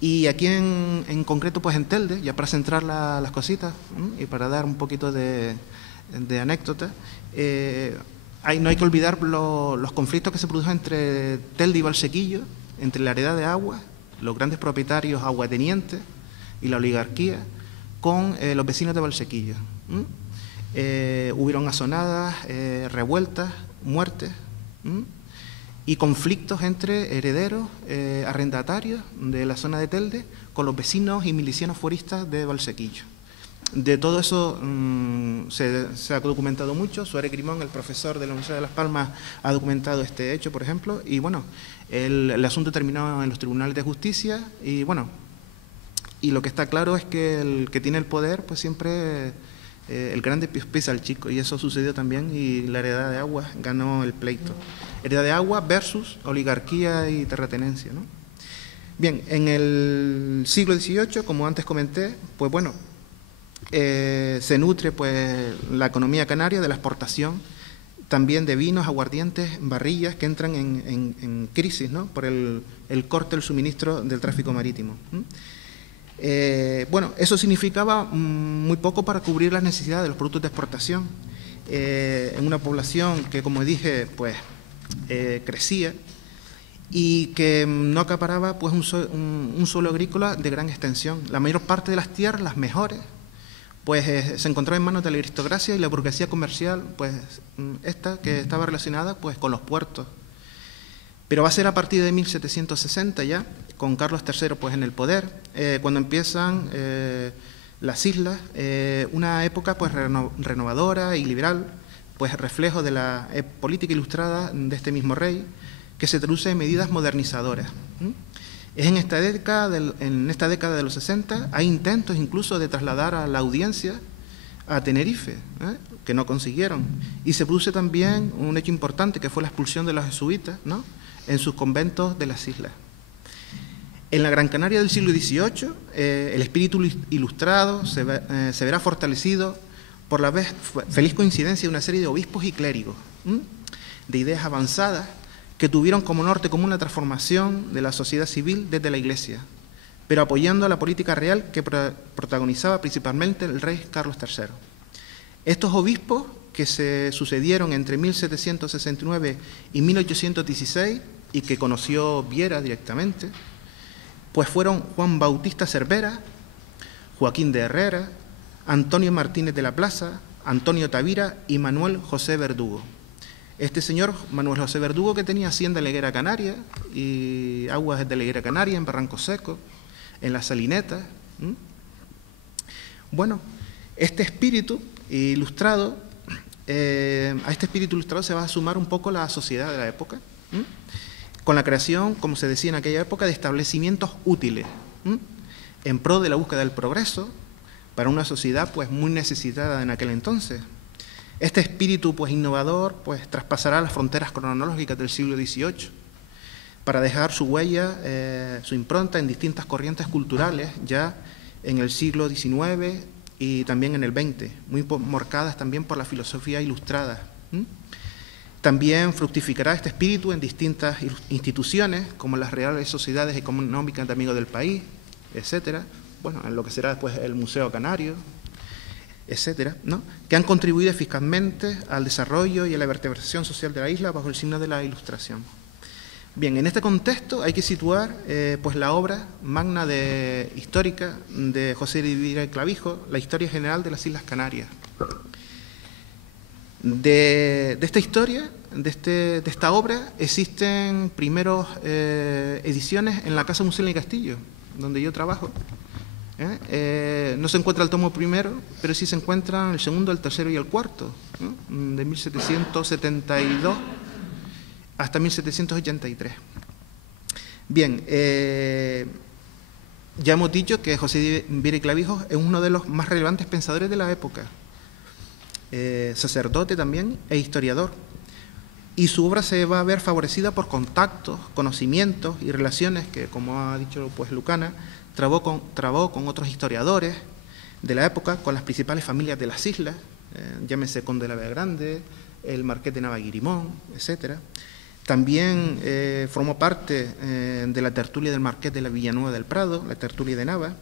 Y aquí en concreto, pues en Telde, ya para centrar las cositas y para dar un poquito de anécdota, no hay que olvidar los conflictos que se produjeron entre Telde y Valsequillo, entre la heredad de agua, los grandes propietarios aguatenientes y la oligarquía, con los vecinos de Valsequillo. Hubieron azonadas, revueltas, muertes, y conflictos entre herederos, arrendatarios de la zona de Telde, con los vecinos y milicianos fueristas de Valsequillo. De todo eso se ha documentado mucho. Suárez Grimón, el profesor de la Universidad de Las Palmas, ha documentado este hecho, por ejemplo, y bueno, el asunto terminó en los tribunales de justicia, y bueno, y lo que está claro es que el que tiene el poder, pues siempre el grande pisa al chico, y eso sucedió también, y la heredad de agua ganó el pleito. Heredad de agua versus oligarquía y terratenencia, ¿no? Bien, en el siglo XVIII, como antes comenté, pues bueno, se nutre pues la economía canaria de la exportación también de vinos, aguardientes, barrillas que entran en crisis, ¿no? Por el corte del suministro del tráfico marítimo. Bueno, eso significaba muy poco para cubrir las necesidades de los productos de exportación en una población que, como dije, pues crecía y que no acaparaba pues un suelo agrícola de gran extensión. La mayor parte de las tierras, las mejores, pues se encontraba en manos de la aristocracia y la burguesía comercial, pues esta que estaba relacionada pues con los puertos. Pero va a ser a partir de 1760 ya, con Carlos III pues en el poder, cuando empiezan las islas, una época pues renovadora y liberal, pues reflejo de la política ilustrada de este mismo rey, que se traduce en medidas modernizadoras. Es en esta década de los 60, hay intentos incluso de trasladar a la audiencia a Tenerife, que no consiguieron. Y se produce también un hecho importante, que fue la expulsión de los jesuitas, ¿no?, en sus conventos de las islas. En la Gran Canaria del siglo XVIII, el espíritu ilustrado se verá fortalecido por la feliz coincidencia de una serie de obispos y clérigos, de ideas avanzadas, que tuvieron como norte común la transformación de la sociedad civil desde la Iglesia, pero apoyando a la política real que protagonizaba principalmente el rey Carlos III. Estos obispos, que se sucedieron entre 1769 y 1816, y que conoció Viera directamente, pues fueron Juan Bautista Cervera, Joaquín de Herrera, Antonio Martínez de la Plaza, Antonio Tavira y Manuel José Verdugo. Este señor, Manuel José Verdugo, que tenía hacienda en la Higuera Canaria y aguas de la Higuera Canaria, en Barranco Seco, en las Salinetas. Bueno, este espíritu ilustrado, a este espíritu ilustrado se va a sumar un poco la sociedad de la época, con la creación, como se decía en aquella época, de establecimientos útiles, en pro de la búsqueda del progreso para una sociedad pues muy necesitada en aquel entonces. Este espíritu pues innovador pues traspasará las fronteras cronológicas del siglo XVIII para dejar su huella, su impronta en distintas corrientes culturales ya en el siglo XIX y también en el XX, muy marcadas también por la filosofía ilustrada. También fructificará este espíritu en distintas instituciones, como las Reales Sociedades Económicas de Amigos del País, etcétera. Bueno, en lo que será después el Museo Canario, etcétera, ¿no?, que han contribuido eficazmente al desarrollo y a la vertebración social de la isla bajo el signo de la Ilustración. Bien, en este contexto hay que situar pues la obra magna histórica de José de Vira y Clavijo, la Historia General de las Islas Canarias. De esta historia, de esta obra, existen primeros ediciones en la Casa Museo del Castillo, donde yo trabajo. No se encuentra el tomo primero, pero sí se encuentran el segundo, el tercero y el cuarto, de 1772 hasta 1783. Bien, ya hemos dicho que José Viera y Clavijos es uno de los más relevantes pensadores de la época, sacerdote también e historiador, y su obra se va a ver favorecida por contactos, conocimientos y relaciones que, como ha dicho pues Lucana, trabó con otros historiadores de la época, con las principales familias de las islas, llámese Conde de la Vega Grande, el Marqués de Navaguirimón, etc. También formó parte de la tertulia del Marqués de la Villanueva del Prado, la tertulia de Nava,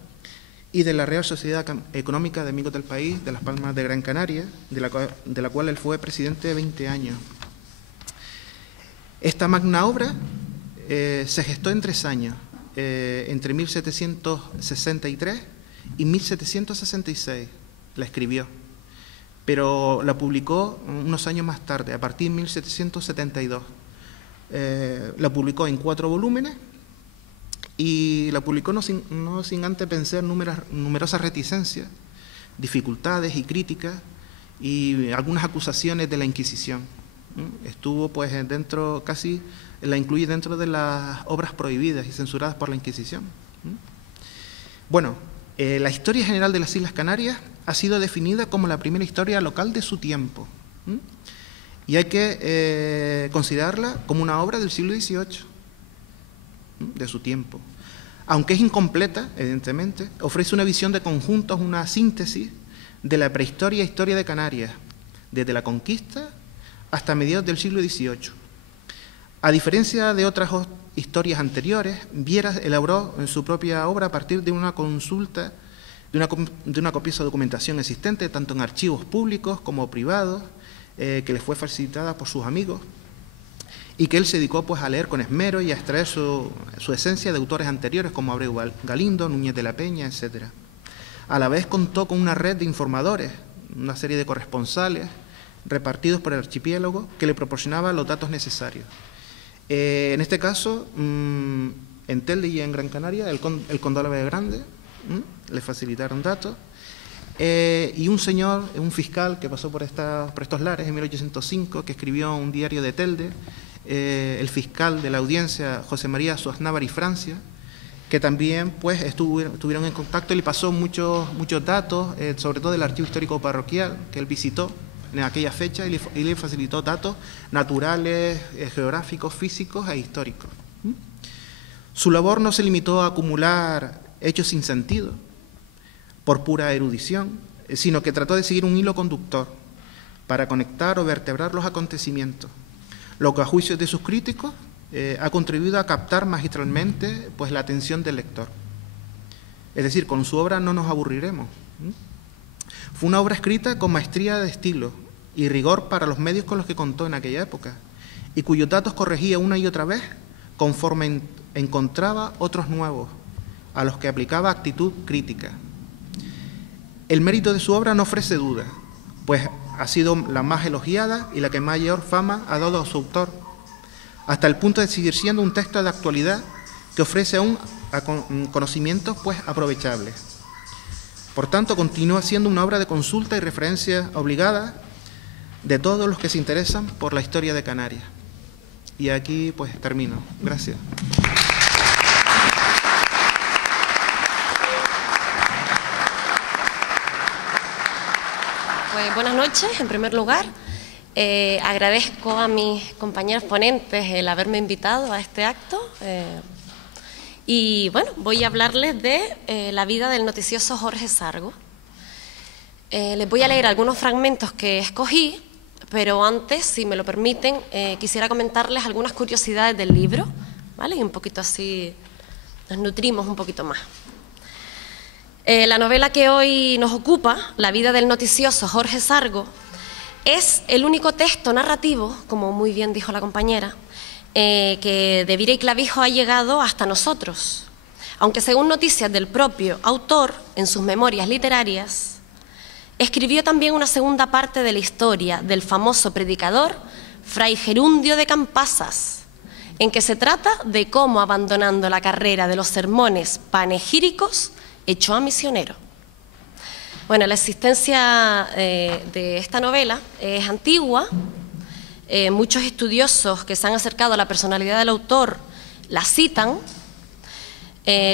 y de la Real Sociedad Económica de Amigos del País de Las Palmas de Gran Canaria, de la cual él fue presidente 20 años. Esta magna obra se gestó en 3 años, entre 1763 y 1766, la escribió, pero la publicó unos años más tarde, a partir de 1772. La publicó en 4 volúmenes y la publicó no sin antes vencer numerosas reticencias, dificultades y críticas y algunas acusaciones de la Inquisición. Estuvo pues dentro, casi la incluye dentro de las obras prohibidas y censuradas por la Inquisición. Bueno, la historia general de las Islas Canarias ha sido definida como la primera historia local de su tiempo, y hay que considerarla como una obra del siglo XVIII, de su tiempo. Aunque es incompleta, evidentemente, ofrece una visión de conjuntos, una síntesis de la prehistoria e historia de Canarias, desde la conquista hasta mediados del siglo XVIII. A diferencia de otras historias anteriores, Viera elaboró en su propia obra a partir de una consulta, de una copiosa documentación existente, tanto en archivos públicos como privados, que le fue facilitada por sus amigos, y que él se dedicó pues a leer con esmero y a extraer su esencia de autores anteriores como Abreu Galindo, Núñez de la Peña, etc. A la vez contó con una red de informadores, una serie de corresponsales repartidos por el archipiélago que le proporcionaban los datos necesarios. En este caso, en Telde y en Gran Canaria, el Conde de la Vega Grande le facilitaron datos, y un señor, un fiscal que pasó por estos lares en 1805, que escribió un diario de Telde, el fiscal de la audiencia, José María Suaznavar y Francia, que también pues estuvieron en contacto y le pasó muchos datos, sobre todo del archivo histórico parroquial que él visitó en aquella fecha, y le facilitó datos naturales, geográficos, físicos e históricos. Su labor no se limitó a acumular hechos sin sentido, por pura erudición, sino que trató de seguir un hilo conductor para conectar o vertebrar los acontecimientos, lo que a juicio de sus críticos ha contribuido a captar magistralmente pues, la atención del lector. Es decir, con su obra no nos aburriremos. Fue una obra escrita con maestría de estilo y rigor para los medios con los que contó en aquella época, y cuyos datos corregía una y otra vez conforme encontraba otros nuevos, a los que aplicaba actitud crítica. El mérito de su obra no ofrece duda, pues ha sido la más elogiada y la que mayor fama ha dado a su autor, hasta el punto de seguir siendo un texto de actualidad que ofrece aún conocimientos pues, aprovechables. Por tanto, continúa siendo una obra de consulta y referencia obligada de todos los que se interesan por la historia de Canarias. Y aquí pues termino. Gracias. Pues buenas noches, en primer lugar. Agradezco a mis compañeros ponentes el haberme invitado a este acto. Y bueno, voy a hablarles de la vida del noticioso Jorge Sargo. Les voy a leer algunos fragmentos que escogí, pero antes, si me lo permiten, quisiera comentarles algunas curiosidades del libro, ¿vale? Y un poquito así nos nutrimos un poquito más. La novela que hoy nos ocupa, La vida del noticioso Jorge Sargo, es el único texto narrativo, como muy bien dijo la compañera, que de Viera y Clavijo ha llegado hasta nosotros, aunque según noticias del propio autor en sus memorias literarias, escribió también una segunda parte de la historia del famoso predicador Fray Gerundio de Campasas, en que se trata de cómo, abandonando la carrera de los sermones panegíricos, echó a misionero. Bueno, la existencia de esta novela es antigua. Muchos estudiosos que se han acercado a la personalidad del autor la citan.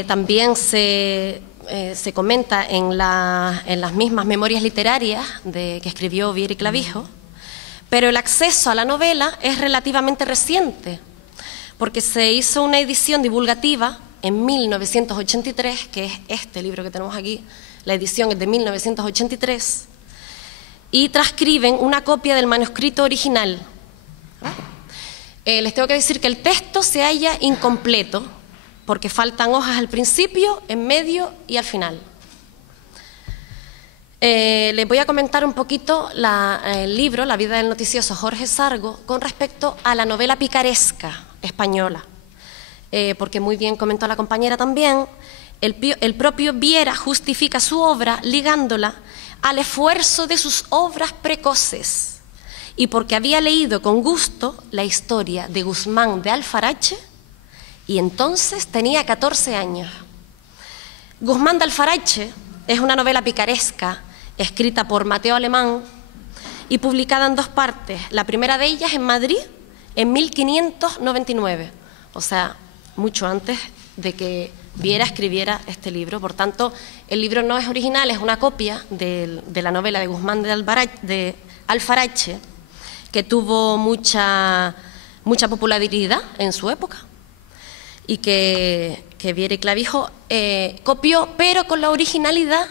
También se comenta en las mismas memorias literarias que escribió Viera y Clavijo, pero el acceso a la novela es relativamente reciente, porque se hizo una edición divulgativa en 1983, que es este libro que tenemos aquí, la edición es de 1983, y transcriben una copia del manuscrito original. Les tengo que decir que el texto se halla incompleto, porque faltan hojas al principio, en medio y al final. Les voy a comentar un poquito el libro, La vida del noticioso Jorge Sargo, con respecto a la novela picaresca española, porque muy bien comentó la compañera también, el propio Viera justifica su obra ligándola al esfuerzo de sus obras precoces y porque había leído con gusto la historia de Guzmán de Alfarache y entonces tenía 14 años. Guzmán de Alfarache es una novela picaresca escrita por Mateo Alemán y publicada en 2 partes. La primera de ellas en Madrid en 1599, o sea, mucho antes de que Viera escribiera este libro. Por tanto, el libro no es original, es una copia de la novela de Guzmán de Alfarache, que tuvo mucha popularidad en su época y que Viera y Clavijo copió, pero con la originalidad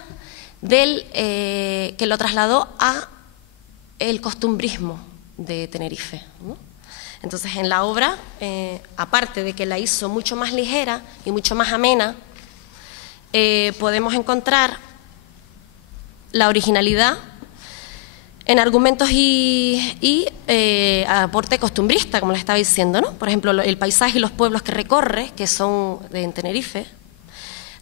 que lo trasladó a el costumbrismo de Tenerife, ¿no? Entonces, en la obra, aparte de que la hizo mucho más ligera y mucho más amena, podemos encontrar la originalidad en argumentos y aporte costumbrista, como les estaba diciendo, ¿no? Por ejemplo, el paisaje y los pueblos que recorre, que son en Tenerife.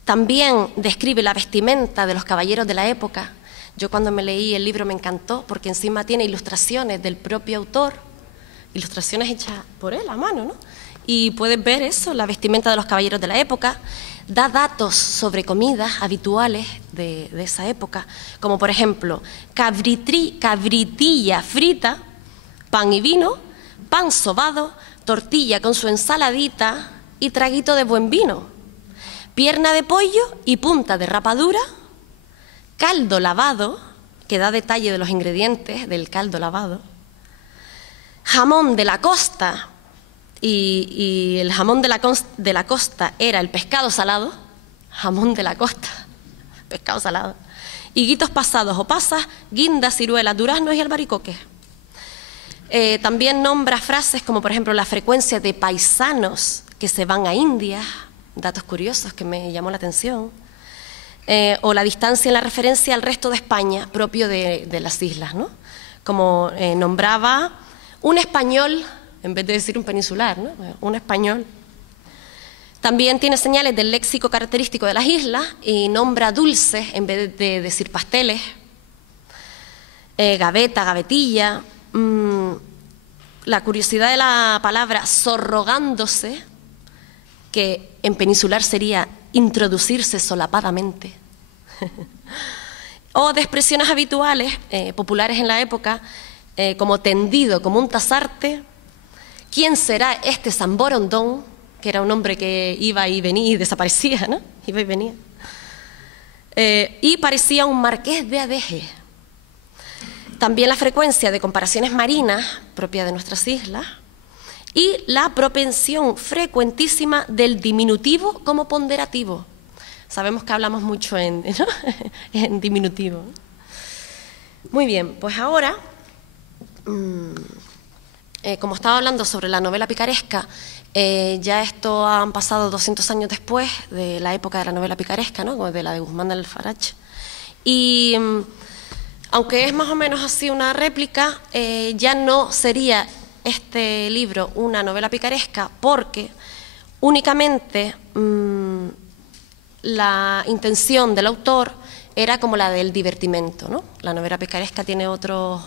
También describe la vestimenta de los caballeros de la época. Yo cuando me leí el libro me encantó, porque encima tiene ilustraciones del propio autor, ilustraciones hechas por él a mano, ¿no? Y puedes ver eso, la vestimenta de los caballeros de la época. Da datos sobre comidas habituales de esa época, como por ejemplo cabritilla frita, pan y vino, pan sobado, tortilla con su ensaladita y traguito de buen vino, pierna de pollo y punta de rapadura, caldo lavado, que da detalle de los ingredientes del caldo lavado, jamón de la costa, y el jamón de la costa era el pescado salado, jamón de la costa, pescado salado, higuitos pasados o pasas, guindas, ciruelas, duraznos y albaricoques. También nombra frases como por ejemplo la frecuencia de paisanos que se van a India, datos curiosos que me llamó la atención, o la distancia en la referencia al resto de España, propio de las islas, ¿no? Como nombraba un español, en vez de decir un peninsular, ¿no? Un español. También tiene señales del léxico característico de las islas y nombra dulces en vez de decir pasteles, gaveta, gavetilla. La curiosidad de la palabra sorrogándose, que en peninsular sería introducirse solapadamente, o de expresiones habituales, populares en la época, como tendido, como un tasarte. ¿Quién será este San Borondón? Que era un hombre que iba y venía y desaparecía, ¿no? Iba y venía. Y parecía un marqués de Adeje. También la frecuencia de comparaciones marinas, propia de nuestras islas, y la propensión frecuentísima del diminutivo como ponderativo. Sabemos que hablamos mucho en diminutivo. Muy bien, pues ahora, como estaba hablando sobre la novela picaresca, ya esto han pasado 200 años después de la época de la novela picaresca, ¿no? De la de Guzmán de Alfarache. Y aunque es más o menos así una réplica, ya no sería este libro una novela picaresca, porque únicamente la intención del autor era como la del divertimento, ¿no? La novela picaresca tiene otros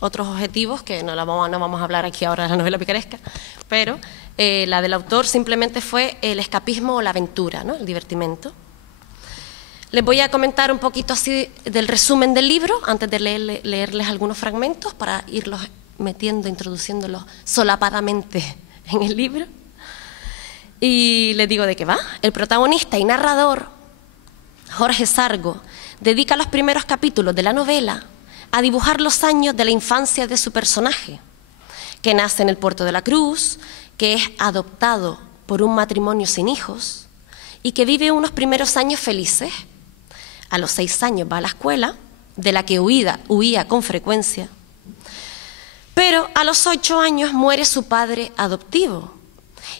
objetivos que no vamos a hablar aquí ahora de la novela picaresca, pero la del autor simplemente fue el escapismo o la aventura, ¿no? El divertimento. Les voy a comentar un poquito así del resumen del libro, antes de leerles algunos fragmentos para irlos introduciéndolos solapadamente en el libro. Y les digo de qué va. El protagonista y narrador, Jorge Sargo, dedica los primeros capítulos de la novela a dibujar los años de la infancia de su personaje, que nace en el Puerto de la Cruz, que es adoptado por un matrimonio sin hijos y que vive unos primeros años felices. A los 6 años va a la escuela, de la que huía con frecuencia, pero a los 8 años muere su padre adoptivo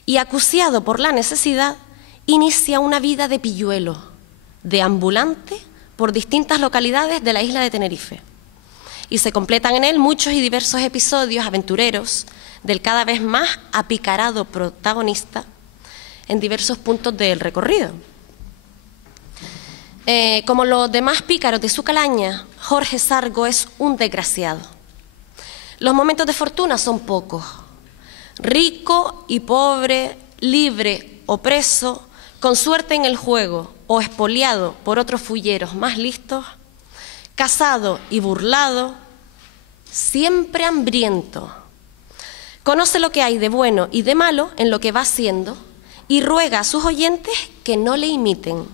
y, acuciado por la necesidad, inicia una vida de pilluelo, de ambulante por distintas localidades de la isla de Tenerife. Y se completan en él muchos y diversos episodios aventureros del cada vez más apicarado protagonista en diversos puntos del recorrido. Como los demás pícaros de su calaña, Jorge Sargo es un desgraciado. Los momentos de fortuna son pocos. Rico y pobre, libre o preso, con suerte en el juego o expoliado por otros fulleros más listos, casado y burlado, siempre hambriento. Conoce lo que hay de bueno y de malo en lo que va haciendo y ruega a sus oyentes que no le imiten.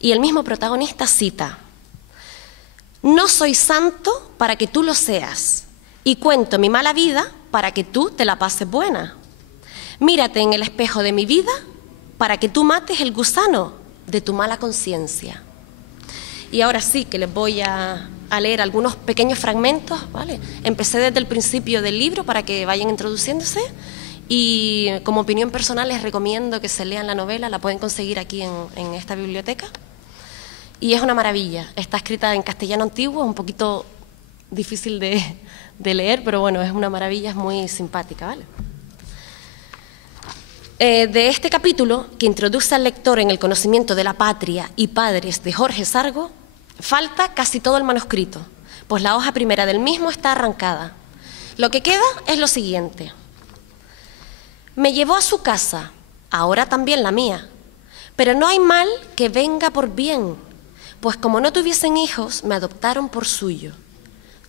Y el mismo protagonista cita: no soy santo para que tú lo seas, y cuento mi mala vida para que tú te la pases buena. Mírate en el espejo de mi vida para que tú mates el gusano de tu mala conciencia. Y ahora sí que les voy a leer algunos pequeños fragmentos, ¿vale? Empecé desde el principio del libro para que vayan introduciéndose, y como opinión personal les recomiendo que se lean la novela, la pueden conseguir aquí en esta biblioteca. Y es una maravilla, está escrita en castellano antiguo, es un poquito difícil de leer, pero bueno, es una maravilla, es muy simpática, ¿vale? De este capítulo, que introduce al lector en el conocimiento de la patria y padres de Jorge Sargo, falta casi todo el manuscrito, pues la hoja primera del mismo está arrancada. Lo que queda es lo siguiente: me llevó a su casa, ahora también la mía, pero no hay mal que venga por bien, pues como no tuviesen hijos, me adoptaron por suyo,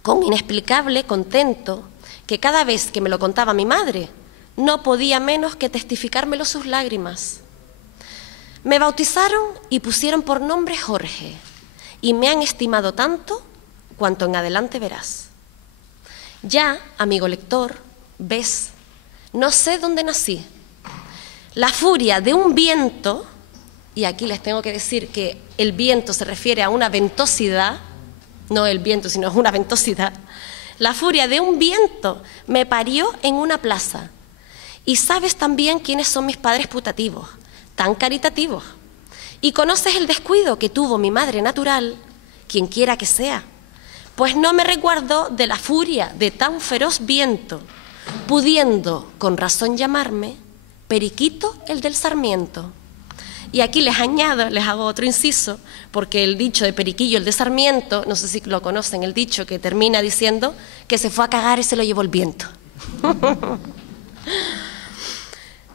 con inexplicable contento, que cada vez que me lo contaba mi madre, no podía menos que testificármelo sus lágrimas. Me bautizaron y pusieron por nombre Jorge, y me han estimado tanto cuanto en adelante verás. Ya, amigo lector, ves, no sé dónde nací. La furia de un viento, y aquí les tengo que decir que el viento se refiere a una ventosidad, no el viento, sino una ventosidad. La furia de un viento me parió en una plaza. Y sabes también quiénes son mis padres putativos, tan caritativos. Y conoces el descuido que tuvo mi madre natural, quien quiera que sea, pues no me resguardó de la furia de tan feroz viento, pudiendo con razón llamarme Periquito el del Sarmiento. Y aquí les hago otro inciso, porque el dicho de Periquillo el de Sarmiento, no sé si lo conocen, el dicho que termina diciendo que se fue a cagar y se lo llevó el viento.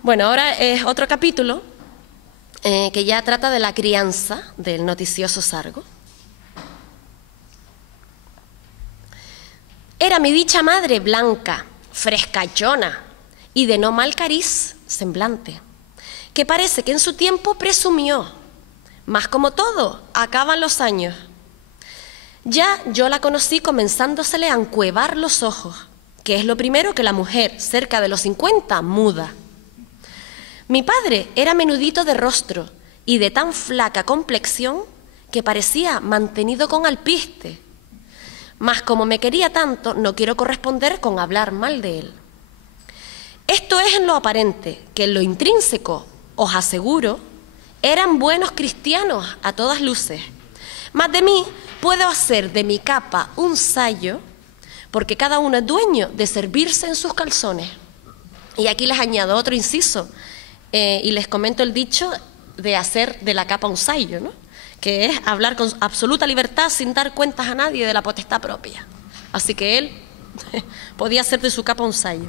Bueno, ahora es otro capítulo que ya trata de la crianza del noticioso Sargo. Era mi dicha madre blanca, frescachona y de no mal cariz semblante, que parece que en su tiempo presumió, mas como todo, acaban los años. Ya yo la conocí comenzándosele a encuevar los ojos, que es lo primero que la mujer cerca de los 50 muda. Mi padre era menudito de rostro y de tan flaca complexión que parecía mantenido con alpiste, mas como me quería tanto, no quiero corresponder con hablar mal de él. Esto es en lo aparente, que en lo intrínseco, os aseguro, eran buenos cristianos a todas luces. Mas de mí puedo hacer de mi capa un sayo, porque cada uno es dueño de servirse en sus calzones. Y aquí les añado otro inciso, y les comento el dicho de hacer de la capa un sayo, ¿no? que es hablar con absoluta libertad sin dar cuentas a nadie de la potestad propia. Así que él podía hacer de su capa un sayo.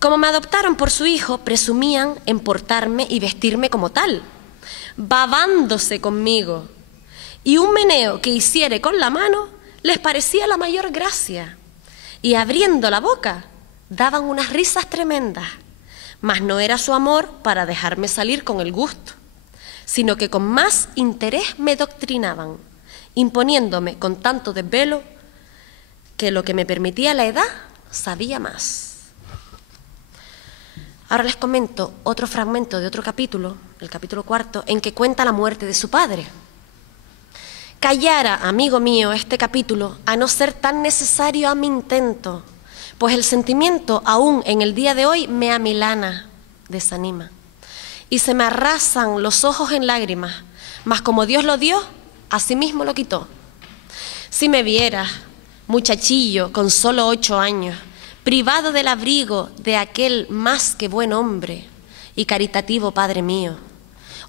Como me adoptaron por su hijo, presumían en portarme y vestirme como tal, babándose conmigo, y un meneo que hiciere con la mano les parecía la mayor gracia, y abriendo la boca daban unas risas tremendas, mas no era su amor para dejarme salir con el gusto, sino que con más interés me doctrinaban, imponiéndome con tanto desvelo que lo que me permitía la edad sabía más. Ahora les comento otro fragmento de otro capítulo, el capítulo 4, en que cuenta la muerte de su padre. Callara, amigo mío, este capítulo, a no ser tan necesario a mi intento, pues el sentimiento aún en el día de hoy me amilana, desanima, y se me arrasan los ojos en lágrimas, mas como Dios lo dio, así mismo lo quitó. Si me vieras, muchachillo, con solo 8 años, privado del abrigo de aquel más que buen hombre y caritativo Padre mío,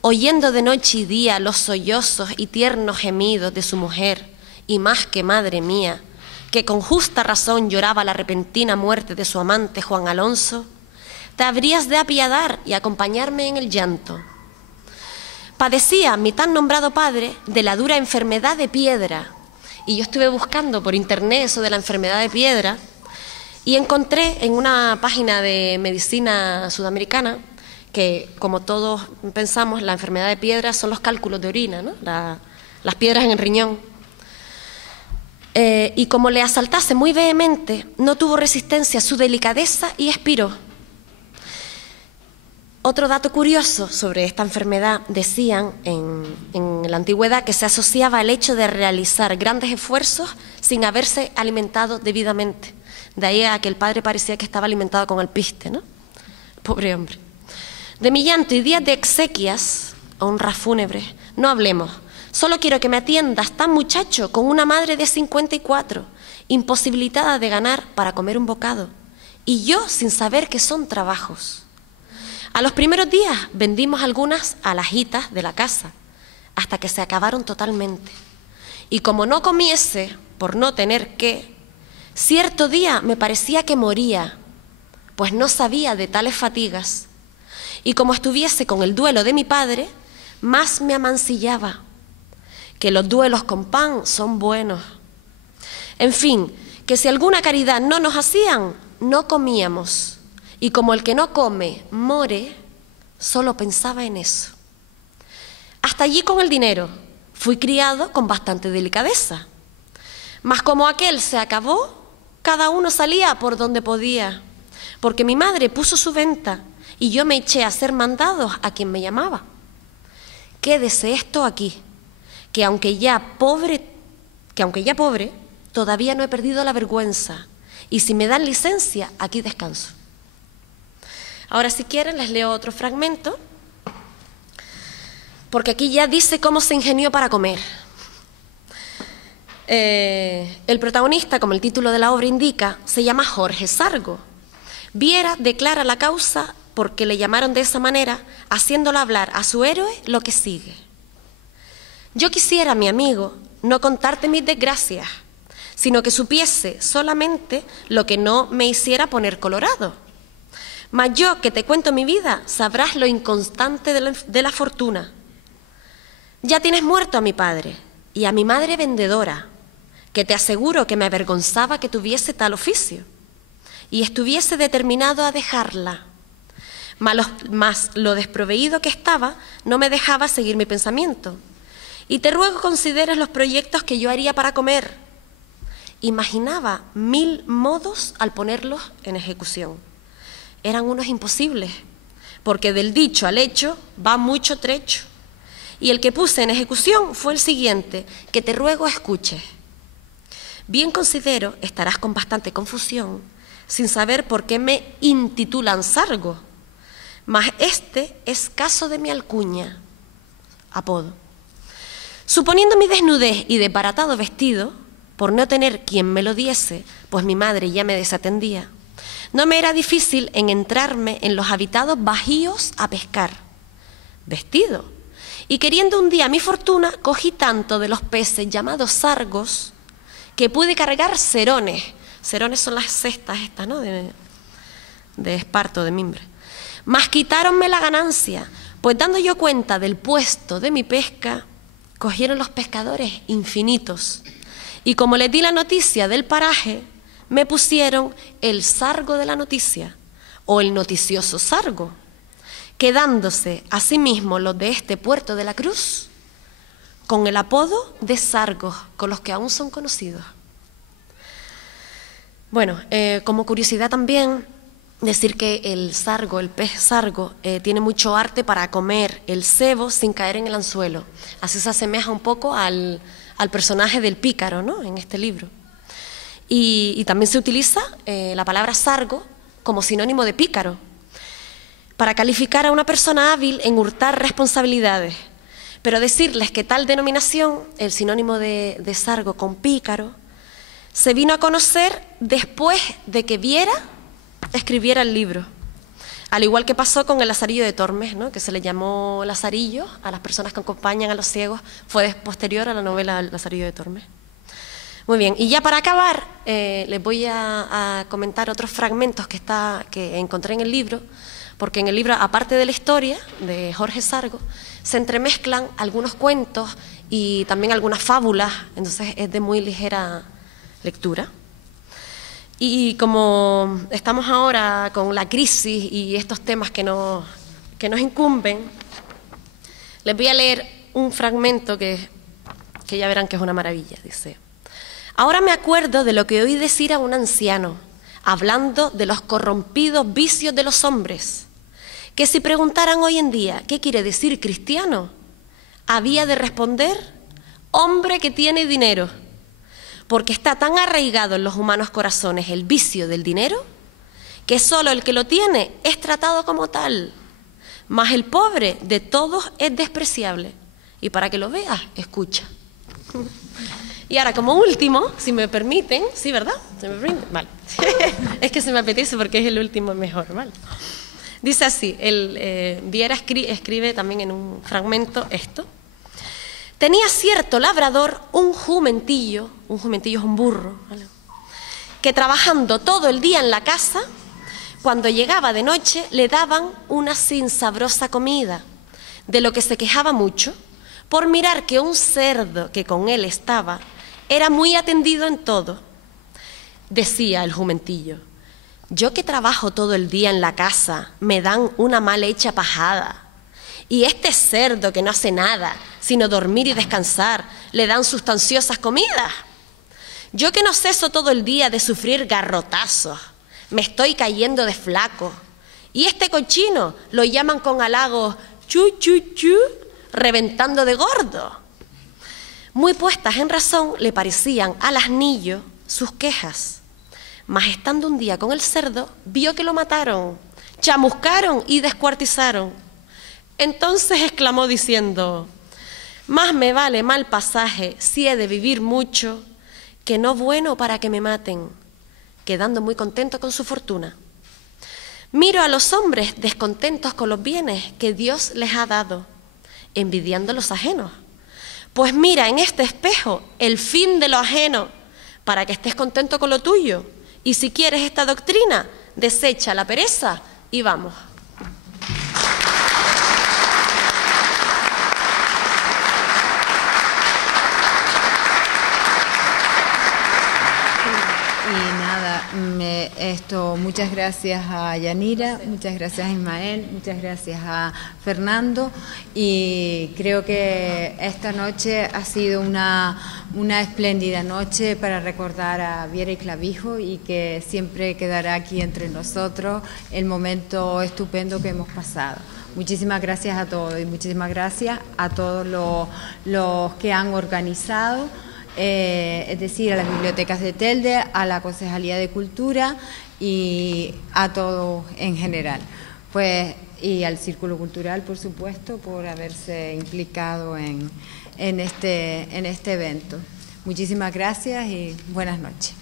oyendo de noche y día los sollozos y tiernos gemidos de su mujer, y más que madre mía, que con justa razón lloraba la repentina muerte de su amante Juan Alonso, te habrías de apiadar y acompañarme en el llanto. Padecía mi tan nombrado padre de la dura enfermedad de piedra, y yo estuve buscando por internet eso de la enfermedad de piedra, y encontré en una página de medicina sudamericana que, como todos pensamos, la enfermedad de piedra son los cálculos de orina, ¿no? Las piedras en el riñón. Y como le asaltase muy vehemente, no tuvo resistencia a su delicadeza y expiró. Otro dato curioso sobre esta enfermedad, decían en la antigüedad que se asociaba al hecho de realizar grandes esfuerzos sin haberse alimentado debidamente. De ahí a que el padre parecía que estaba alimentado con alpiste, ¿no? Pobre hombre. De mi llanto y días de exequias, honras fúnebres, no hablemos. Solo quiero que me atiendas tan muchacho con una madre de 54, imposibilitada de ganar para comer un bocado, y yo sin saber que son trabajos. A los primeros días vendimos algunas alhajitas de la casa, hasta que se acabaron totalmente. Y como no comiese, por no tener qué, cierto día me parecía que moría, pues no sabía de tales fatigas, y como estuviese con el duelo de mi padre, más me amancillaba, que los duelos con pan son buenos. En fin, que si alguna caridad no nos hacían, no comíamos, y como el que no come more, solo pensaba en eso. Hasta allí con el dinero, fui criado con bastante delicadeza, mas como aquel se acabó, cada uno salía por donde podía, porque mi madre puso su venta y yo me eché a hacer mandados a quien me llamaba. Quédese esto aquí, que aunque ya pobre, todavía no he perdido la vergüenza, y si me dan licencia, aquí descanso. Ahora, si quieren, les leo otro fragmento, porque aquí ya dice cómo se ingenió para comer. El protagonista, como el título de la obra indica, se llama Jorge Sargo. Viera declara la causa porque le llamaron de esa manera, haciéndolo hablar a su héroe lo que sigue. Yo quisiera, mi amigo, no contarte mis desgracias, sino que supiese solamente lo que no me hiciera poner colorado. Mas yo, que te cuento mi vida, sabrás lo inconstante de la fortuna. Ya tienes muerto a mi padre y a mi madre vendedora, que te aseguro que me avergonzaba que tuviese tal oficio, y estuviese determinado a dejarla. Mas lo desproveído que estaba no me dejaba seguir mi pensamiento. Y te ruego consideres los proyectos que yo haría para comer. Imaginaba 1000 modos al ponerlos en ejecución. Eran unos imposibles, porque del dicho al hecho va mucho trecho. Y el que puse en ejecución fue el siguiente, que te ruego escuches. Bien considero, estarás con bastante confusión, sin saber por qué me intitulan Sargo, mas este es caso de mi alcuña, apodo. Suponiendo mi desnudez y desbaratado vestido, por no tener quien me lo diese, pues mi madre ya me desatendía, no me era difícil en entrarme en los habitados bajíos a pescar, vestido, Y queriendo un día mi fortuna, cogí tanto de los peces llamados sargos que pude cargar serones. Serones son las cestas estas, ¿no? De esparto, de mimbre. Mas quitáronme la ganancia, pues dando yo cuenta del puesto de mi pesca, cogieron los pescadores infinitos. Y como les di la noticia del paraje, me pusieron el sargo de la noticia, o el noticioso sargo, quedándose asimismo los de este puerto de la Cruz con el apodo de sargos, con los que aún son conocidos. Bueno, como curiosidad también, decir que el sargo, el pez sargo, tiene mucho arte para comer el cebo sin caer en el anzuelo. Así se asemeja un poco al personaje del pícaro, ¿no?, en este libro. Y también se utiliza la palabra sargo como sinónimo de pícaro, para calificar a una persona hábil en hurtar responsabilidades. Pero decirles que tal denominación, el sinónimo de sargo con pícaro, se vino a conocer después de que Viera escribiera el libro. Al igual que pasó con el Lazarillo de Tormes, ¿no?, que se le llamó Lazarillo a las personas que acompañan a los ciegos, fue posterior a la novela Lazarillo de Tormes. Muy bien, y ya para acabar, les voy a comentar otros fragmentos que encontré en el libro, porque en el libro, aparte de la historia de Jorge Sargo, se entremezclan algunos cuentos y también algunas fábulas, entonces es de muy ligera lectura. Y como estamos ahora con la crisis y estos temas que nos incumben, les voy a leer un fragmento que ya verán que es una maravilla. Dice: ahora me acuerdo de lo que oí decir a un anciano, hablando de los corrompidos vicios de los hombres, que si preguntaran hoy en día qué quiere decir cristiano, había de responder: hombre que tiene dinero, porque está tan arraigado en los humanos corazones el vicio del dinero, que solo el que lo tiene es tratado como tal, mas el pobre de todos es despreciable. Y para que lo veas, escucha. Y ahora, como último, si me permiten, sí, ¿verdad? ¿Se me permite? Vale. Es que se me apetece porque es el último mejor, ¿vale? Dice así, Viera escribe también en un fragmento esto: tenía cierto labrador un jumentillo es un burro, ¿vale?, que trabajando todo el día en la casa, cuando llegaba de noche le daban una sin sabrosa comida, de lo que se quejaba mucho, por mirar que un cerdo que con él estaba era muy atendido en todo. Decía el jumentillo: yo que trabajo todo el día en la casa, me dan una mal hecha pajada, y este cerdo que no hace nada, sino dormir y descansar, le dan sustanciosas comidas. Yo que no ceso todo el día de sufrir garrotazos, me estoy cayendo de flaco, y este cochino lo llaman con halagos chu, chu, chu, reventando de gordo. Muy puestas en razón le parecían al asnillo sus quejas, mas estando un día con el cerdo, vio que lo mataron, chamuscaron y descuartizaron. Entonces exclamó diciendo: más me vale mal pasaje si he de vivir mucho, que no bueno para que me maten, quedando muy contento con su fortuna. Miro a los hombres descontentos con los bienes que Dios les ha dado, envidiando los ajenos. Pues mira en este espejo el fin de lo ajeno, para que estés contento con lo tuyo. Y si quieres esta doctrina, desecha la pereza y vamos. Muchas gracias a Yanira, muchas gracias a Ismael, muchas gracias a Fernando, y creo que esta noche ha sido una espléndida noche para recordar a Viera y Clavijo, y que siempre quedará aquí entre nosotros el momento estupendo que hemos pasado. Muchísimas gracias a todos y muchísimas gracias a todos los que han organizado. Es decir, a las bibliotecas de Telde, a la Concejalía de Cultura y a todos en general. Pues, y al Círculo Cultural, por supuesto, por haberse implicado en este evento. Muchísimas gracias y buenas noches.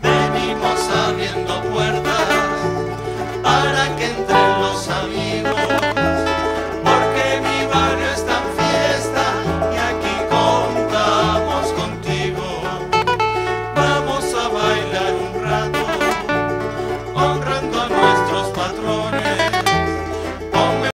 Venimos abriendo puertas. patrones.